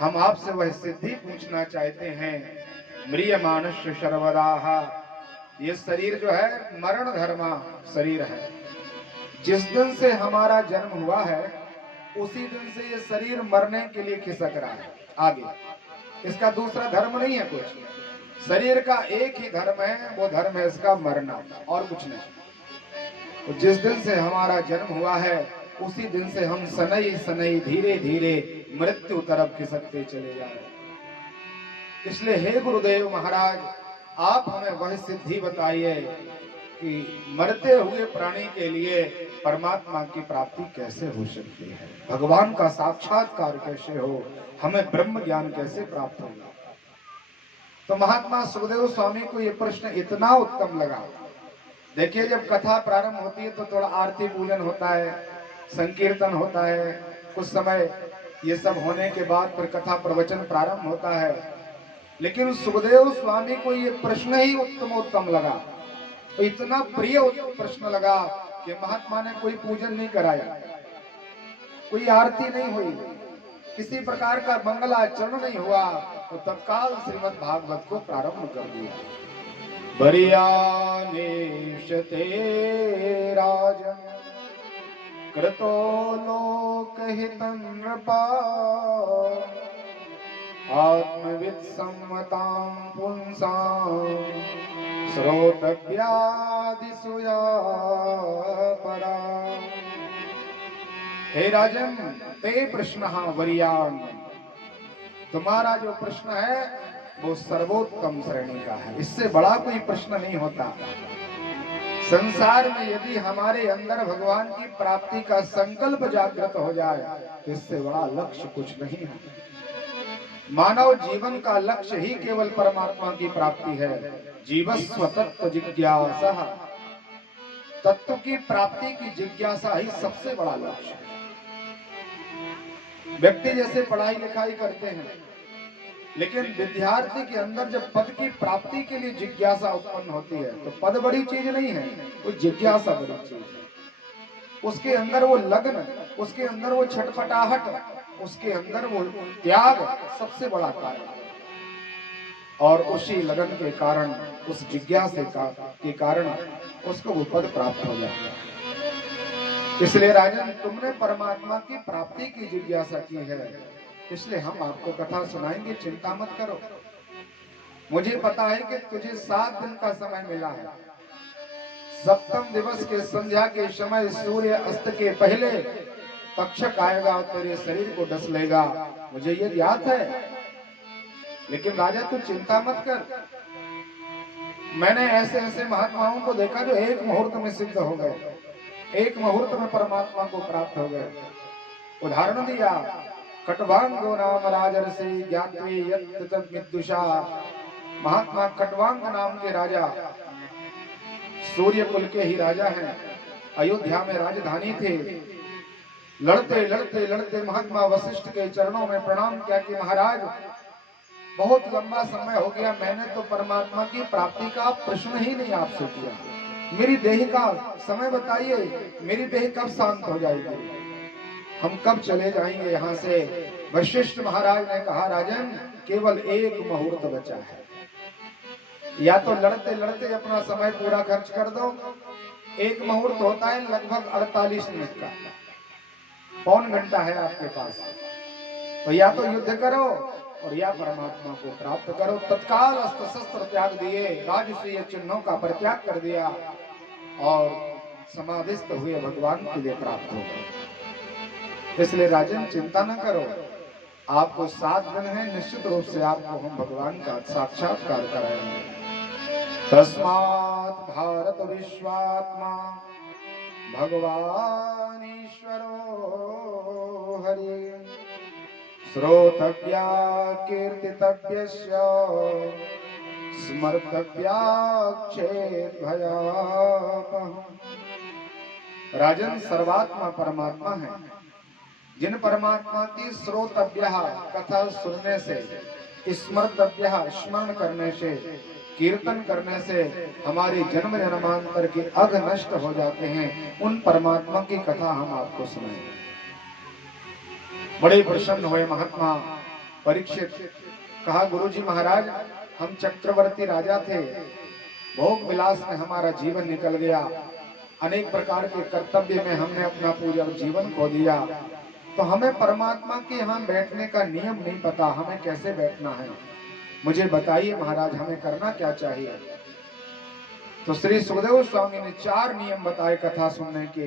हम आपसे वह सिद्धि पूछना चाहते हैं। म्रियमाणस्य सर्वदाः, ये शरीर जो है मरण धर्मा शरीर है। जिस दिन से हमारा जन्म हुआ है उसी दिन से ये शरीर मरने के लिए खिसक रहा है आगे। इसका दूसरा धर्म नहीं है कुछ। शरीर का एक ही धर्म है, वो धर्म है इसका मरना, और कुछ नहीं। तो जिस दिन से हमारा जन्म हुआ है उसी दिन से हम सनई सनई धीरे धीरे मृत्यु तरफ खिसकते चले जा रहे हैं। इसलिए हे गुरुदेव महाराज, आप हमें वह सिद्धि बताइए कि मरते हुए प्राणी के लिए परमात्मा की प्राप्ति कैसे हो सकती है, भगवान का साक्षात्कार कैसे हो, हमें ब्रह्म ज्ञान कैसे प्राप्त होगा। तो महात्मा सुखदेव स्वामी को यह प्रश्न इतना उत्तम लगा। देखिए, जब कथा प्रारंभ होती है तो थोड़ा आरती पूजन होता है, संकीर्तन होता है, कुछ समय ये सब होने के बाद फिर कथा प्रवचन प्रारंभ होता है। लेकिन सुखदेव स्वामी को ये प्रश्न ही उत्तम लगा, तो इतना प्रिय प्रश्न लगा कि महात्मा ने कोई पूजन नहीं कराया, कोई आरती नहीं हुई, किसी प्रकार का मंगलाचरण नहीं हुआ, तो तत्काल श्रीमद् भागवत को प्रारंभ कर दिया। बरियानेशते राजन् कृतो लोकहितं नृपा आत्मवित् सम्मतां पुंसां श्रोतव्यादिसूया परा। हे राजन, ते प्रश्नः वरीयान्, तुम्हारा जो प्रश्न है वो सर्वोत्तम श्रेणी का है, इससे बड़ा कोई प्रश्न नहीं होता। संसार में यदि हमारे अंदर भगवान की प्राप्ति का संकल्प जागृत हो जाए तो इससे बड़ा लक्ष्य कुछ नहीं है। मानव जीवन का लक्ष्य ही केवल परमात्मा की प्राप्ति है। जीवस्व तत्व जिज्ञासा, तत्व की प्राप्ति की जिज्ञासा ही सबसे बड़ा लक्ष्य है। व्यक्ति जैसे पढ़ाई लिखाई करते हैं, लेकिन विद्यार्थी के अंदर जब पद की प्राप्ति के लिए जिज्ञासा उत्पन्न होती है तो पद बड़ी चीज नहीं है, वो जिज्ञासा बड़ी चीज है। उसके अंदर वो लगन, उसके अंदर वो छटपटाहट, उसके अंदर वो त्याग सबसे बड़ा कारण है। और उसी लगन के कारण, उस जिज्ञासा के कारण उसको वो पद प्राप्त हो जाता है। इसलिए राजन, तुमने परमात्मा की प्राप्ति की जिज्ञासा की है, इसलिए हम आपको कथा सुनाएंगे, चिंता मत करो। मुझे पता है कि तुझे 7 दिन का समय मिला है। सप्तम दिवस के संध्या के समय सूर्य अस्त के पहले तक्षक आएगा और तेरे शरीर को डस लेगा, मुझे ये याद है। लेकिन राजा तू चिंता मत कर, मैंने ऐसे ऐसे महात्माओं को देखा जो एक मुहूर्त में सिद्ध हो गए, एक मुहूर्त में परमात्मा को प्राप्त हो गए। उदाहरण दिया, कटवांगो नाम राजर्षि ज्ञात्वे यत् विदुषा। महात्मा कटवांग नाम के राजा, सूर्य कुल के ही राजा हैं, अयोध्या में राजधानी थे। लड़ते लड़ते लड़ते महात्मा वशिष्ठ के चरणों में प्रणाम किया कि महाराज, बहुत लंबा समय हो गया, मैंने तो परमात्मा की प्राप्ति का प्रश्न ही नहीं आपसे किया। मेरी देह का समय बताइए, मेरी देह कब शांत हो जाएगी, हम कब चले जाएंगे यहाँ से। वशिष्ठ महाराज ने कहा, राजन केवल एक मुहूर्त बचा है, या तो लड़ते लड़ते अपना समय पूरा खर्च कर दो। एक मुहूर्त होता है लगभग 48 मिनट का, पौन घंटा है आपके पास, तो या तो युद्ध करो और या परमात्मा को प्राप्त करो। तत्काल अस्त्र शस्त्र त्याग दिए, राजसूय चिन्हों का परित्याग कर दिया और समाधिस्थ हुए भगवान के लिए प्राप्त हो गए। इसलिए राजन चिंता न करो, आपको 7 दिन है, निश्चित रूप से आपको हम भगवान का साक्षात्कार कराएंगे। तस्मात् भारत विश्वात्मा भगवान ईश्वरो हरि श्रोतव्या कीर्तितव्यस्य स्मर्तव्या चेत् भयापः। राजन, सर्वात्मा परमात्मा है, जिन परमात्मा की श्रोतव्य कथा सुनने से, स्मर्तव्य स्मरण करने से, कीर्तन करने से हमारे जन्म जन्मांतर के अघ नष्ट हो जाते हैं, उन परमात्मा की कथा हम आपको सुनाएंगे। बड़े प्रसन्न हुए महात्मा परीक्षित कहा, गुरुजी महाराज हम चक्रवर्ती राजा थे, भोग विलास में हमारा जीवन निकल गया, अनेक प्रकार के कर्तव्य में हमने अपना पूरा जीवन खो दिया, तो हमें परमात्मा के यहाँ बैठने का नियम नहीं पता, हमें कैसे बैठना है, मुझे बताइए महाराज हमें करना क्या चाहिए। तो श्री सुखदेव स्वामी ने 4 नियम बताए कथा सुनने के।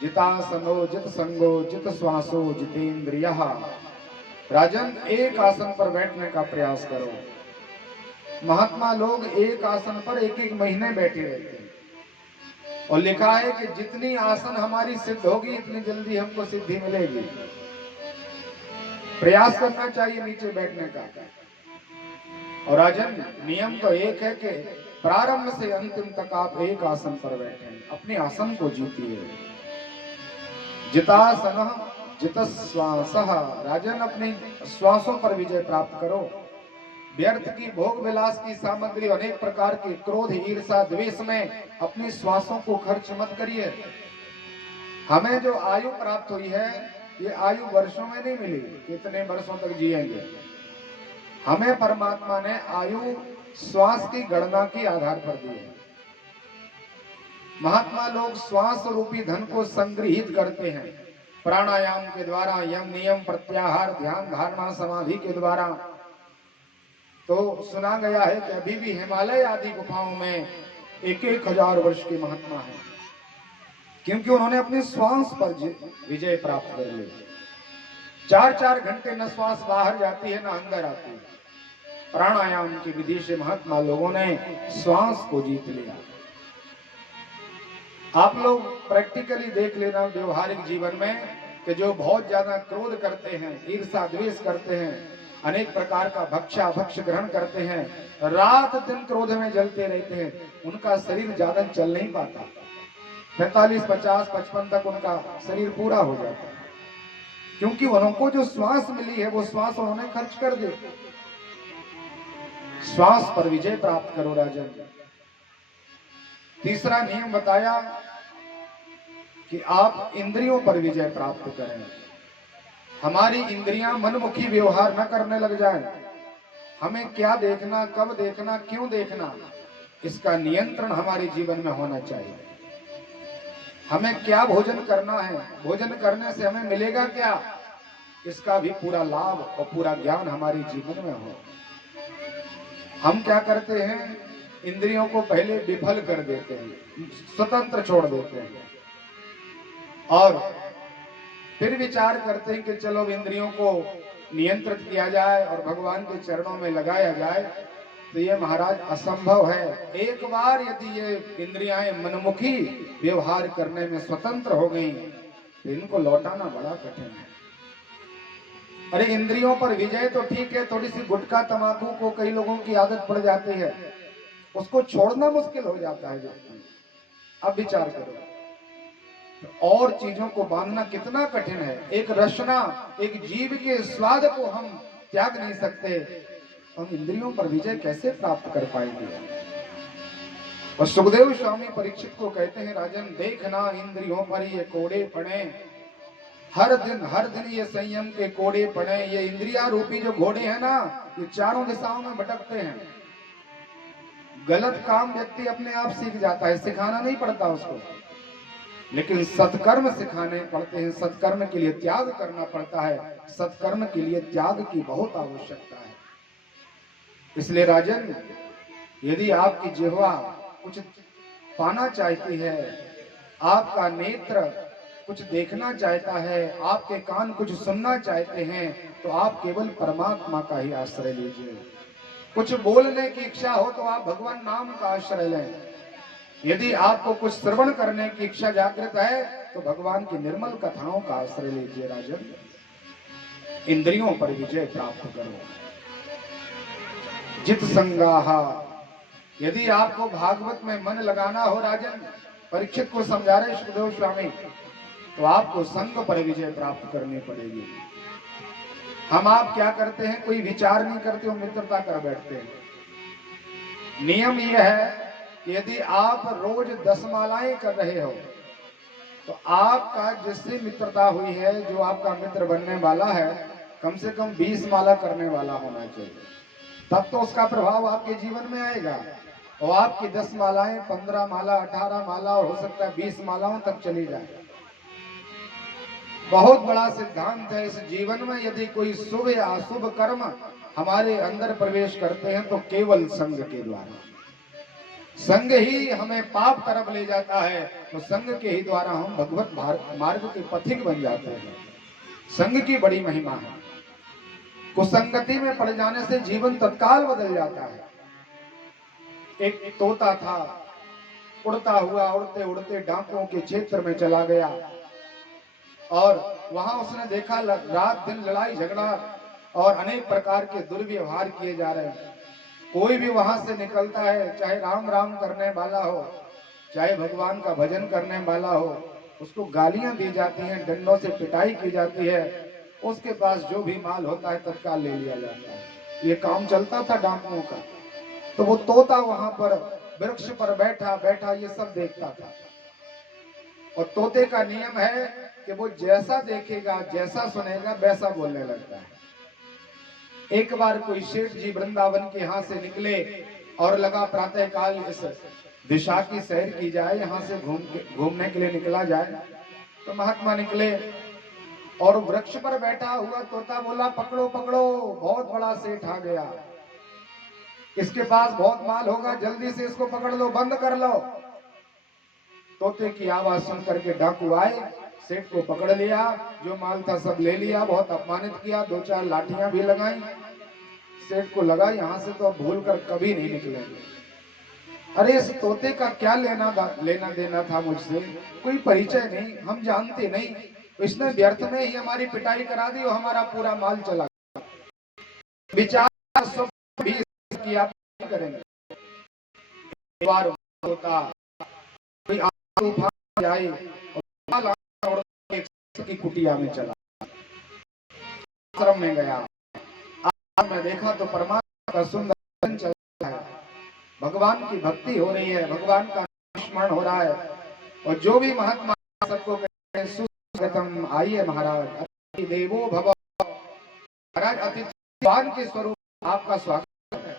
जितासनो जित संगो जित श्वासो जितेंद्रियः। राजन एक आसन पर बैठने का प्रयास करो। महात्मा लोग एक आसन पर 1-1 महीने बैठे रहते हैं, और लिखा है कि जितनी आसन हमारी सिद्ध होगी इतनी जल्दी हमको सिद्धि मिलेगी। प्रयास करना चाहिए नीचे बैठने का। और राजन नियम तो एक है कि प्रारंभ से अंतिम तक आप एक आसन पर बैठे, अपने आसन को जीतिए। जितासन जित श्वास। राजन अपने श्वासों पर विजय प्राप्त करो। व्यर्थ की भोग विलास की सामग्री, अनेक प्रकार के क्रोध ईर्षा द्वेष में अपनी श्वासों को खर्च मत करिए। हमें जो आयु प्राप्त हुई है ये आयु वर्षों में नहीं मिली, कितने वर्षों तक जिएंगे। हमें परमात्मा ने आयु श्वास की गणना के आधार पर दी है। महात्मा लोग श्वास रूपी धन को संग्रहित करते हैं प्राणायाम के द्वारा, यम नियम प्रत्याहार ध्यान धारणा समाधि के द्वारा। तो सुना गया है कि अभी भी हिमालय आदि गुफाओं में 1-1 हजार वर्ष के महात्मा हैं, क्योंकि उन्होंने अपने श्वास पर विजय प्राप्त कर ली। 4-4 घंटे न श्वास बाहर जाती है न अंदर आती है। प्राणायाम की विधि से महात्मा लोगों ने श्वास को जीत लिया। आप लोग प्रैक्टिकली देख लेना व्यवहारिक जीवन में कि जो बहुत ज्यादा क्रोध करते हैं, ईर्षा द्वेष करते हैं, अनेक प्रकार का भक्ष ग्रहण करते हैं, रात दिन क्रोध में जलते रहते हैं, उनका शरीर ज्यादा चल नहीं पाता। 45, 50, 55 तक उनका शरीर पूरा हो जाता है, क्योंकि उनको जो श्वास मिली है वो श्वास उन्होंने खर्च कर दी। श्वास पर विजय प्राप्त करो राजन। तीसरा नियम बताया कि आप इंद्रियों पर विजय प्राप्त करें। हमारी इंद्रियां मनमुखी व्यवहार न करने लग जाएं। हमें क्या देखना, कब देखना, क्यों देखना, इसका नियंत्रण हमारे जीवन में होना चाहिए। हमें क्या भोजन करना है, भोजन करने से हमें मिलेगा क्या, इसका भी पूरा लाभ और पूरा ज्ञान हमारे जीवन में हो। हम क्या करते हैं, इंद्रियों को पहले विफल कर देते हैं, स्वतंत्र छोड़ देते हैं, और फिर विचार करते हैं कि चलो इंद्रियों को नियंत्रित किया जाए और भगवान के चरणों में लगाया जाए। तो ये महाराज असंभव है। एक बार यदि ये इंद्रियां मनमुखी व्यवहार करने में स्वतंत्र हो गई तो इनको लौटाना बड़ा कठिन है। अरे इंद्रियों पर विजय तो ठीक है, थोड़ी सी गुटखा तंबाकू को कई लोगों की आदत पड़ जाती है, उसको छोड़ना मुश्किल हो जाता है। अब विचार करो, और चीजों को बांधना कितना कठिन है। एक रचना, एक जीव के स्वाद को हम त्याग नहीं सकते, हम इंद्रियों पर विजय कैसे प्राप्त कर पाएंगे। और सुखदेव स्वामी परीक्षित को कहते हैं, राजन देखना इंद्रियों पर ये कोड़े पड़े, हर दिन ये संयम के कोड़े पड़े। ये इंद्रिया रूपी जो घोड़े हैं ना, ये चारों दिशाओं में भटकते हैं। गलत काम व्यक्ति अपने आप सीख जाता है, सिखाना नहीं पड़ता उसको, लेकिन सत्कर्म सिखाने पड़ते हैं। सत्कर्म के लिए त्याग करना पड़ता है, सत्कर्म के लिए त्याग की बहुत आवश्यकता है। इसलिए राजन, यदि आपकी जिह्वा कुछ पाना चाहती है, आपका नेत्र कुछ देखना चाहता है, आपके कान कुछ सुनना चाहते हैं, तो आप केवल परमात्मा का ही आश्रय लीजिए। कुछ बोलने की इच्छा हो तो आप भगवान नाम का आश्रय लें। यदि आपको कुछ श्रवण करने की इच्छा जागृत है तो भगवान की निर्मल कथाओं का आश्रय लीजिए। राजन, इंद्रियों पर विजय प्राप्त करो। जित संगाहा, यदि आपको भागवत में मन लगाना हो, राजन परीक्षित को समझा रहे सुखदेव स्वामी, तो आपको संग पर विजय प्राप्त करनी पड़ेगी। हम आप क्या करते हैं, कोई विचार नहीं करते हो, मित्रता कर बैठते हैं। नियम यह है कि यदि आप रोज 10 मालाएं कर रहे हो तो आपका जिससे मित्रता हुई है, जो आपका मित्र बनने वाला है, कम से कम 20 माला करने वाला होना चाहिए, तब तो उसका प्रभाव आपके जीवन में आएगा। और आपकी 10 मालाएं, 15 माला, 18 माला और हो सकता है 20 मालाओं तक चली जाए। बहुत बड़ा सिद्धांत है इस जीवन में। यदि कोई शुभ या अशुभ कर्म हमारे अंदर प्रवेश करते हैं तो केवल संग के द्वारा। संग ही हमें पाप तरफ ले जाता है, तो संग के ही द्वारा हम भगवत मार्ग के पथिक बन जाते हैं। संग की बड़ी महिमा है। कुसंगति में पड़ जाने से जीवन तत्काल बदल जाता है। एक तोता था, उड़ता हुआ उड़ते उड़ते डाकुओं के क्षेत्र में चला गया और वहां उसने देखा रात दिन लड़ाई झगड़ा और अनेक प्रकार के दुर्व्यवहार किए जा रहे हैं। कोई भी वहां से निकलता है, चाहे राम राम करने वाला हो, चाहे भगवान का भजन करने वाला हो, उसको गालियां दी जाती हैं, डंडों से पिटाई की जाती है। उसके पास जो भी माल होता है तत्काल ले लिया जाता है। ये काम चलता था डाकुओं का। तो वो तोता वहां पर वृक्ष पर बैठा बैठा ये सब देखता था। और तोते का नियम है कि वो जैसा देखेगा, जैसा सुनेगा, वैसा बोलने लगता है। एक बार कोई सेठ जी वृंदावन के यहाँ से निकले और लगा प्रातः काल इस दिशा की सैर की जाए, यहाँ से घूमने के लिए निकला जाए। तो महात्मा निकले और वृक्ष पर बैठा हुआ तोता बोला, पकड़ो पकड़ो, बहुत बड़ा सेठ आ गया, इसके पास बहुत माल होगा, जल्दी से इसको पकड़ लो, बंद कर लो। तोते की आवाज सुन करके डाकू आए, सेठ को पकड़ लिया, जो माल था सब ले लिया, बहुत अपमानित किया, 2-4 लाठियां भी लगाई। सेठ को लगा यहाँ से तो अब भूल कर कभी नहीं निकलेंगे। अरे इस तोते का क्या लेना देना था मुझसे, कोई परिचय नहीं, हम जानते नहीं, इसने व्यर्थ में ही हमारी पिटाई करा दी और हमारा पूरा माल चला। विचार भी किया करेंगे। एक बार होता कोई तूफान आए और की कुटिया में चला, आश्रम में गया। आश्रम में देखा तो परमात्मा का सुंदर चल रहा है, भगवान की भक्ति हो रही है, भगवान का स्मरण हो रहा है। और जो भी महात्मा सबको कहते हैं सुस्वागतम, आइए महाराज, अतिथि देवो भव, महाराज अतिथि के स्वरूप आपका स्वागत है।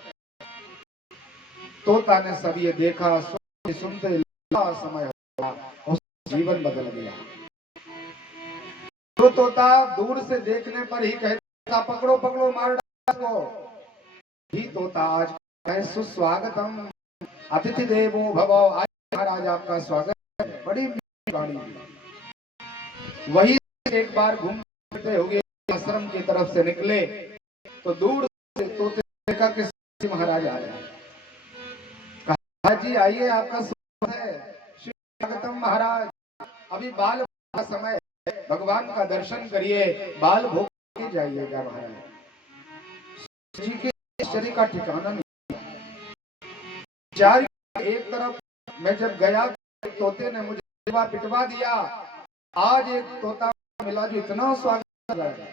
तोता ने सब ये देखा, सुनते लंबा समय हो गया, उसका जीवन बदल गया। तो तोता दूर से देखने पर ही कहता था, पकड़ो पकड़ो, मार डालो। ही तोता आज कहे सुस्वागतम, अतिथि देवो भव, आइए महाराज आपका स्वागत है। बड़ी वाणी। वही एक बार घूमते हुए आश्रम की तरफ से निकले तो दूर से तोते देखा कि महाराज आ रहे हैं। कहा जी आइए, आपका स्वागत है, स्वागतम महाराज, अभी बाल का समय, भगवान का दर्शन करिए, बाल भोग के जाइएगा महाराज। जी के शरीर का ठिकाना नहीं। चार एक तरफ मैं जब गया, तोते ने मुझे पिटवा दिया। आज एक तोता मिला जो इतना स्वागत कर रहा है।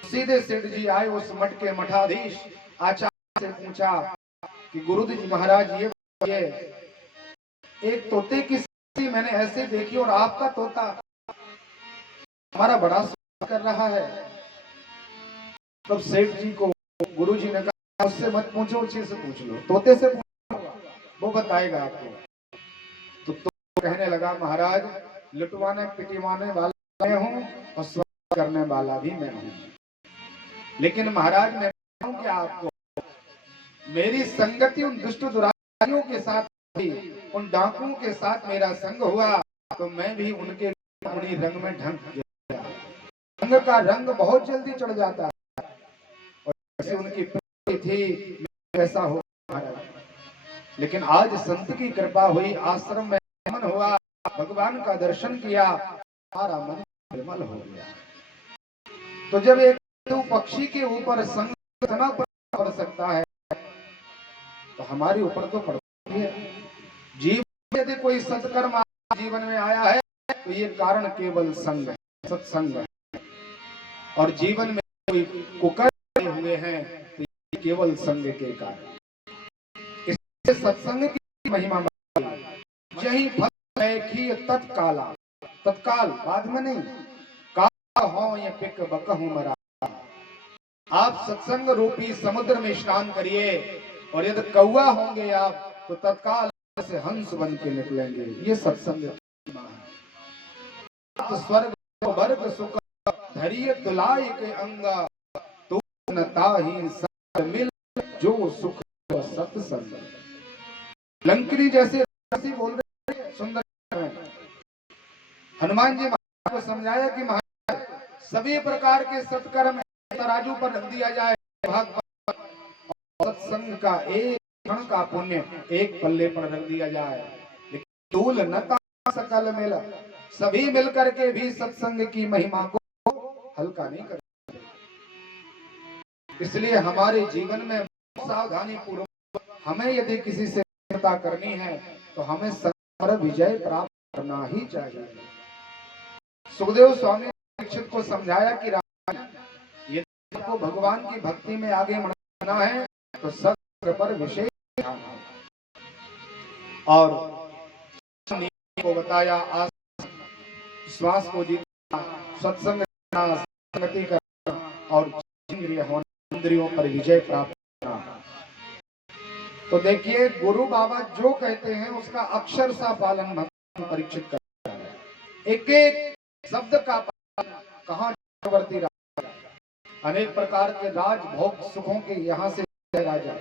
सीधे सेठ जी आए, उस मठ के मठाधीश आचार्य से पूछा कि गुरुदेव जी महाराज ये एक तोते की मैंने ऐसे देखी और आपका तोता हमारा बड़ा स्वागत कर रहा है। तब सेठ जी को गुरु जी ने कहा, उससे मत पूछो, उसी से पूछ लो, तोते से पूछो, वो बताएगा आपको। तो कहने लगा, महाराज लुटवाने पिटवाने वाला मैं हूँ और स्वागत करने वाला भी मैं हूँ, लेकिन महाराज मैं कहूँ कि आपको मेरी संगति उन दुष्ट दुराचारियों के साथ, उन डाकुओं के साथ मेरा संग हुआ तो मैं भी उनके उन्हीं रंग में ढंग गया। रंग का रंग बहुत जल्दी चढ़ जाता है और जैसे उनकी प्रीति थी वैसा हो महाराज। लेकिन आज संत की कृपा हुई, आश्रम में मन हुआ, भगवान का दर्शन किया, हमारा मन निर्मल हो गया। तो जब एक पक्षी के ऊपर संग इतना पड़ सकता है तो हमारे ऊपर तो पड़ती है। जीवन यदि कोई सत्कर्म जीवन में आया है तो ये कारण केवल संग है, सत्संग है। और जीवन में कोई कुकर्म हुए हैं तो ये केवल संग के कारण। इससे सत्संग की महिमा यही फल है कि तत्काला, तत्काल बाद में नहीं, काल हो ये पिक बकहु मरा। आप सत्संग रूपी समुद्र में स्नान करिए और यदि कौवा होंगे आप तो तत्काल से हंस बन के निकलेंगे। ये सत्संग की महिमा है। स्वर्ग वर्ग सुख धैर्य दुलाय के अंगा तू न ताहि सब मिल जो सुख सत्संग। लंकरी जैसे बोल रहे सुंदर हनुमान जी महाराज को समझाया कि महाराज सभी प्रकार के सत्कर्म तराजू पर रख दिया जाए, सत्संग का एक क्षण का पुण्य एक पल्ले पर रख दिया जाए, लेकिन तूल न सकल मिल सभी मिलकर के भी सत्संग की महिमा को हल्का नहीं कर। इसलिए हमारे जीवन में सावधानी पूर्वक हमें यदि किसी से मित्रता करनी है तो हमें पर विजय प्राप्त करना ही चाहिए। सुखदेव स्वामी दीक्षित को समझाया कि यदि आपको भगवान की भक्ति में आगे बढ़ना है तो सत्संग पर विशेष ध्यान हो। और को बताया श्वास को जीतना, सत्संग करना, संगति करना और इंद्रियों पर विजय प्राप्त करना। तो देखिए गुरु बाबा जो कहते हैं उसका अक्षर सा पालन भगवान परीक्षित करता है। एक एक शब्द का पालन कहाँ चक्रवर्ती राजा, अनेक प्रकार के राज भोग सुखों के यहाँ से राजा,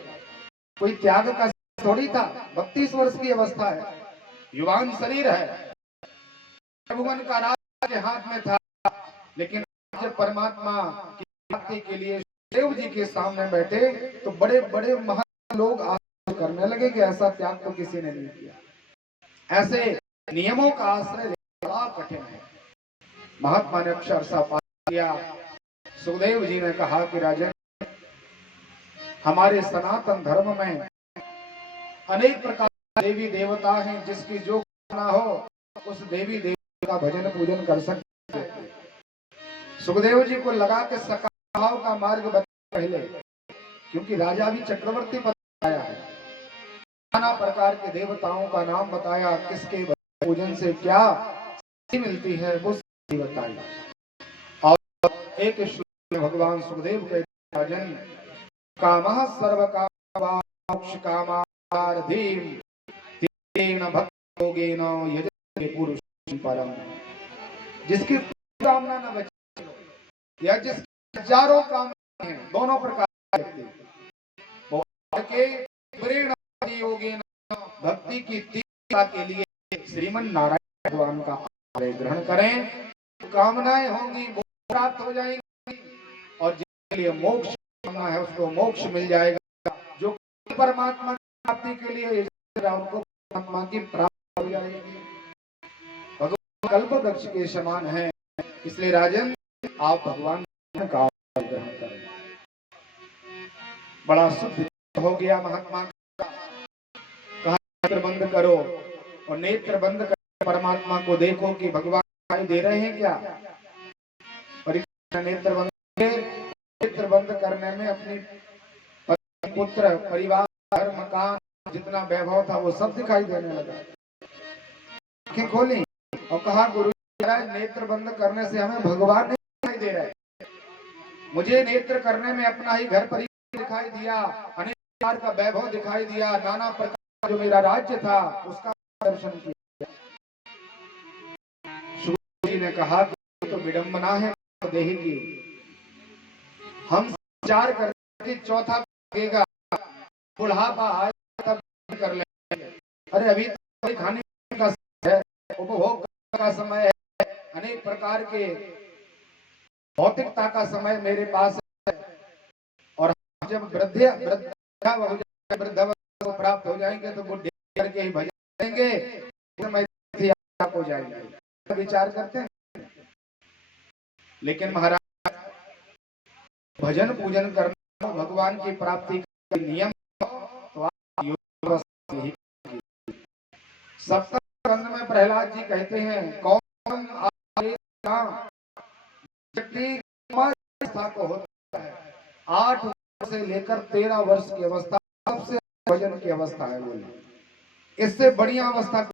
कोई त्याग का थोड़ी था। 32 वर्ष की अवस्था है, युवान शरीर है, त्रिभुवन का राज के हाथ में था, लेकिन जब परमात्मा की प्राप्ति के लिए देव जी के सामने बैठे तो बड़े बड़े महान लोग करने लगे कि ऐसा त्याग तो किसी ने नहीं किया। ऐसे नियमों का आश्रय लेना बड़ा कठिन है। महात्मा ने अक्षर सा पालन किया। सुखदेव जी ने कहा कि राजन हमारे सनातन धर्म में अनेक प्रकार के देवी देवता हैं, जिसकी जो कामना हो उस देवी देवता का भजन पूजन कर सकते। सुखदेव जी को लगा कि सकाम का मार्ग बता पहले, क्योंकि राजा भी चक्रवर्ती पद आया है। नाना प्रकार के देवताओं का नाम बताया, किसके पूजन से क्या मिलती है वो बताई। और एक श्लोक में भगवान सुखदेव के राजन कामः सर्व कामोक्ष कामार्थीम तेन भक्तोगेन यजते पुरुषं परम। जिसकी कामना न बचे या जिसकी हजारों कामना है, दोनों प्रकार वो के प्रेरणा योगेन भक्ति की तीव्रता के लिए श्रीमन नारायण भगवान का आश्रय ग्रहण करें, कामनाएं होंगी वो प्राप्त हो जाएंगी, और जिसके लिए मोक्ष कामना है उसको मोक्ष मिल जाएगा। जो परमात्मा की प्राप्ति के लिए उनको परमात्मा की प्राप्ति हो जाएगी। भगवान कल्प वृक्ष के समान है। इसलिए राजन आप भगवान का ग्रहण करें। बड़ा शुद्ध हो गया महात्मा का। कहा नेत्र बंद करो और नेत्र बंद कर परमात्मा को देखो कि भगवान दिखाई दे रहे हैं क्या। नेत्र बंद करने में अपनी पुत्र परिवार घर मकान जितना वैभव था वो सब दिखाई देने लगा। आंखें खोली और कहा गुरु महाराज नेत्र बंद करने से हमें भगवान नहीं दिखाई दे रहा है, मुझे नेत्र करने में अपना ही घर परिवार दिखाई दिया, अनेक प्रकार का वैभव दिखाई दिया, नाना प्रकार जो मेरा राज्य था उसका दर्शन किया। शुभ जी ने कहा कि तो विडंबना है देही की, हम विचार करके चौथा लगेगा, बुढ़ापा आए तब कर लेंगे। अरे अभी तो खाने का समय है, उपभोग का समय है, अनेक प्रकार के भौतिकता का समय मेरे पास है, और जब वृद्धावस्था प्राप्त हो जाएंगे तो बुढ़े करके ही भजन करेंगे, हो जाएंगे, विचार करते हैं। लेकिन महाराज भजन पूजन करना भगवान की प्राप्ति का नियम तो आप सप्तम स्कंद में प्रहलाद जी कहते हैं कौन अवस्था को होता है 8 वर्ष से लेकर 13 वर्ष की अवस्था सबसे भजन की अवस्था है। बोले इससे बढ़िया अवस्था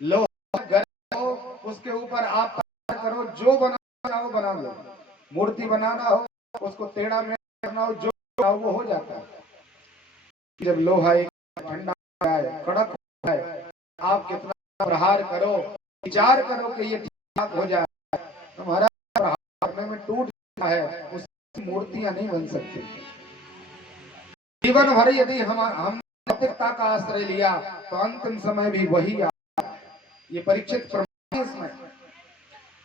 लो उसके ऊपर आप करो, जो बनाना हो बना लो, मूर्ति बनाना हो उसको टेढ़ा में करना हो, जो वो हो जाता है। जब लोहा एक ठंडा है, कड़क होता है, आप कितना प्रहार करो, विचार करो कि ये ठीक हो जाए, हमारा प्रहार करने में टूट जाता है, उसकी मूर्तियां नहीं बन सकती। जीवन भर यदि हम भौतिकता का आश्रय लिया तो अंतिम समय भी वही आता है। ये परीक्षित प्रमाण इसमें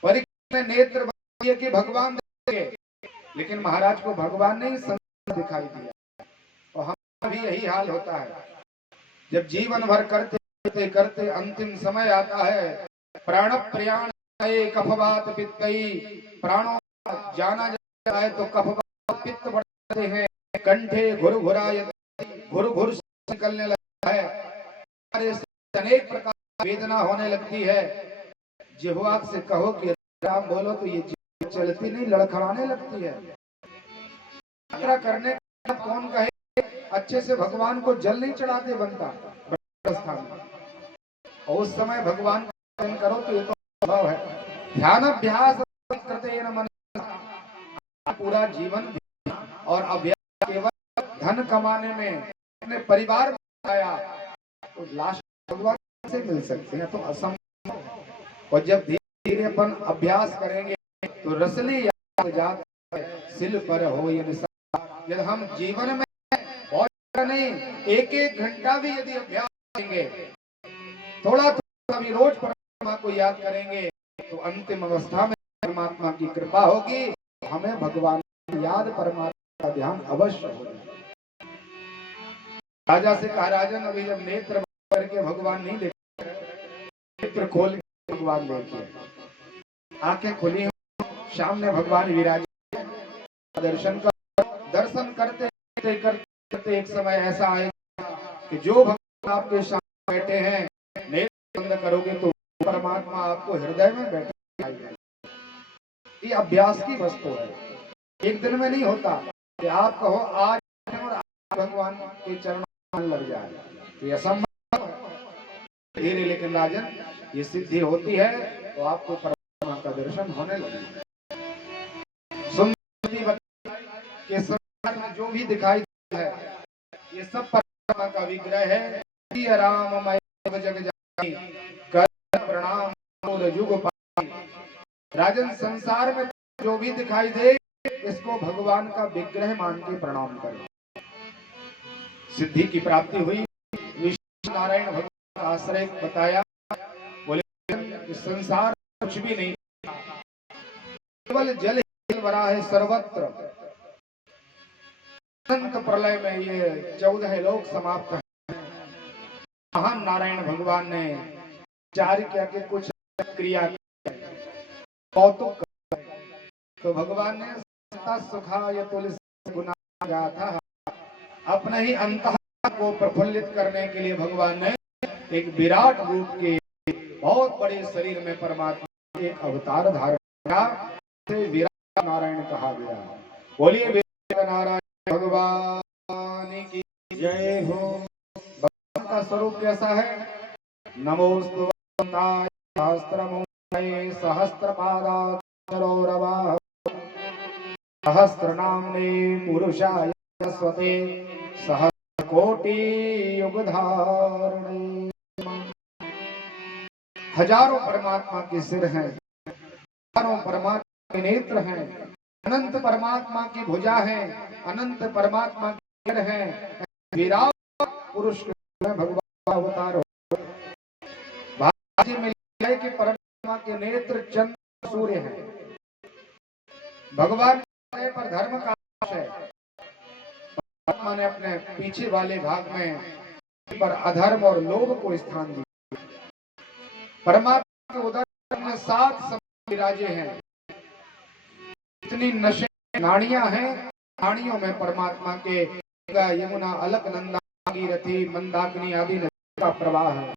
परीक्षित में नेत्र बंद कि भगवान देंगे, लेकिन महाराज को भगवान ने संसार दिखाई दिया। और हमारा भी यही हाल होता है, जब जीवन भर करते करते अंतिम समय आता है, प्राण प्रयाण कफवात पित्तई, प्राणों जाना जाता है तो कफवात पित्त बढ़ जाते हैं, कंठे घुर घुराय घुर घुर निकलने लगता है, अनेक प्रकार की वेदना होने लगती है। जिह्वा से कहो कि राम बोलो तो ये चलती नहीं, लड़खड़ाने लगती है। यात्रा करने का कौन कहे अच्छे से भगवान को जल नहीं चढ़ाते बनता स्थान में, और उस समय भगवान का दर्शन करो तो ये तो अनुभव है। ध्यान अभ्यास करते न मन, पूरा जीवन और अभ्यास केवल धन कमाने में, अपने परिवार में आया तो लाश भगवान से मिल सकते हैं, तो असंभव। और जब धीरे धीरे अपन अभ्यास करेंगे तो रसली याद जाता है, सिल पर हो ये निशान। यदि हम जीवन में बहुत नहीं, एक एक घंटा भी यदि अभ्यास करेंगे, थोड़ा थोड़ा भी रोज परमात्मा को याद करेंगे, तो अंतिम अवस्था में परमात्मा की कृपा होगी, हमें भगवान की याद, परमात्मा का ध्यान अवश्य होगा। राजा से कहा, राजन अभी जब नेत्र करके भगवान नहीं देखे, नेत्र खोल के भगवान देखे, आंखें खुली हो, सामने भगवान विराजे, दर्शन करते करते एक समय ऐसा आएगा कि जो भगवान आपके सामने बैठे हैं, नेत्र बंद करोगे तो परमात्मा आपको हृदय में बैठे। ये अभ्यास की वस्तु है, एक दिन में नहीं होता कि आप कहो आज और आज भगवान के चरणों में लग जाए, ये असंभव है। धीरे लेकिन राजन ये सिद्धि होती है तो आपको परमात्मा का दर्शन होने लगेगा। के संसार में जो भी दिखाई देता है, ये सब परमात्मा का विग्रह है। राममय जग जानी कर प्रणाम युग पाई। राजन संसार में जो भी दिखाई दे, इसको भगवान का विग्रह मान के प्रणाम करें। सिद्धि की प्राप्ति हुई, विष्णु नारायण भगवान का आश्रय बताया, बोले संसार कुछ भी नहीं, केवल जल ही भरा है सर्वत्र। अनंत प्रलय में ये 14 लोक समाप्त है। महान नारायण भगवान ने विचार किया कि कुछ क्रिया कौतुक, तो भगवान ने सुखाय तुलसी गुना गाथा, अपने ही अंतः को प्रफुल्लित करने के लिए भगवान ने एक विराट रूप के बहुत बड़े शरीर में परमात्मा एक अवतार धारण किया, इसे विराट नारायण कहा गया। बोलिए विराट नारायण भगवान की जय हो। भगवान का स्वरूप कैसा है? नमोस्तु सहस्रमूर्तये सहस्रपादाक्षरोरवः सहस्रनाम्ने पुरुषाय स्वते सहस्रकोटि युगधारिणे। हजारों परमात्मा के सिर हैं, हजारों परमात्मा के नेत्र हैं, अनंत परमात्मा की भुजा है, अनंत परमात्मा के सिर हैं। विराट पुरुष भगवान अवतार हो। भाजी में कि परमात्मा के नेत्र चंद्र सूर्य हैं। भगवान पर धर्म का है, परमात्मा ने अपने पीछे वाले भाग में पर अधर्म और लोभ को स्थान दिया। परमात्मा के उदर में 7 समुद्र विराजे हैं। इतनी नशे नाड़ियां हैं, नाड़ियों में परमात्मा के यमुना, अलकनंदा, भागीरथी, मंदाकिनी आदि नदियों का प्रवाह है।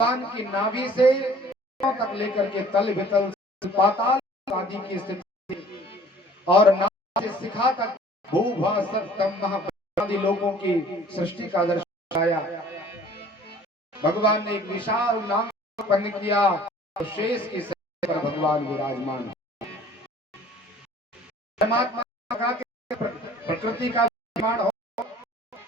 पान की नाभि से तक लेकर के तल वितल पाताल आदि की स्थिति, और नाभि से शिखा तक भूभा सप्तम आदि लोगों की सृष्टि का दर्शन आया। भगवान ने एक विशाल नाम उत्पन्न किया, शेष की पर भगवान विराजमान। परमात्मा का प्रकृति का निर्माण हो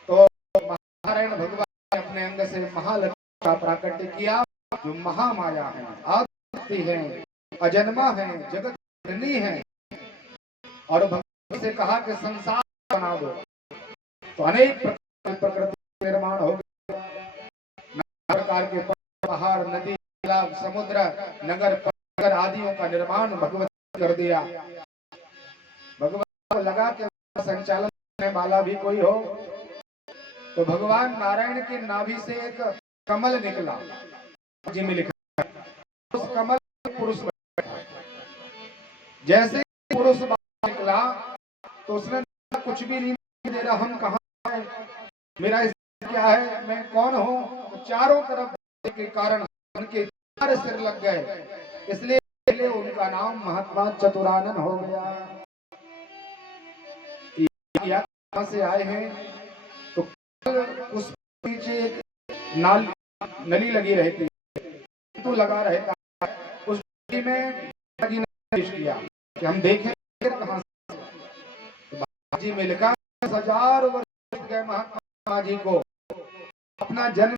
तो नारायण भगवान ने अपने अंग से महालक्ष्मी का प्राकट्य किया, जो महामाया है, आदिशक्ति है, अजन्मा है, जगत जननी है। और भगवान से कहा कि संसार बना दो, तो अनेक प्रकृति निर्माण हो गया। प्रकार के पहाड़, नदी, तालाब, समुद्र, नगर आदियों का निर्माण भगवत कर दिया। भगवान को लगा कि संचालन करने वाला भी कोई हो, तो भगवान नारायण की नाभि से एक कमल निकला, जी में लिखा, उस कमल पुरुष बैठा। जैसे पुरुष निकला तो उसने कुछ भी नहीं दे रहा, हम कहाँ हैं, मेरा क्या है, मैं कौन हूँ। तो चारों तरफ के कारण उनके चार सिर लग गए, इसलिए उनका नाम महात्मा चतुरानन हो गया। कहाँ से आए हैं, तो उस पीछे एक नली लगी रहती, तो लगा रहता, उस में किया कि हम देखें कहाँ से। जी में लिखा, 1000 वर्ष गए महात्मा जी को अपना जन्म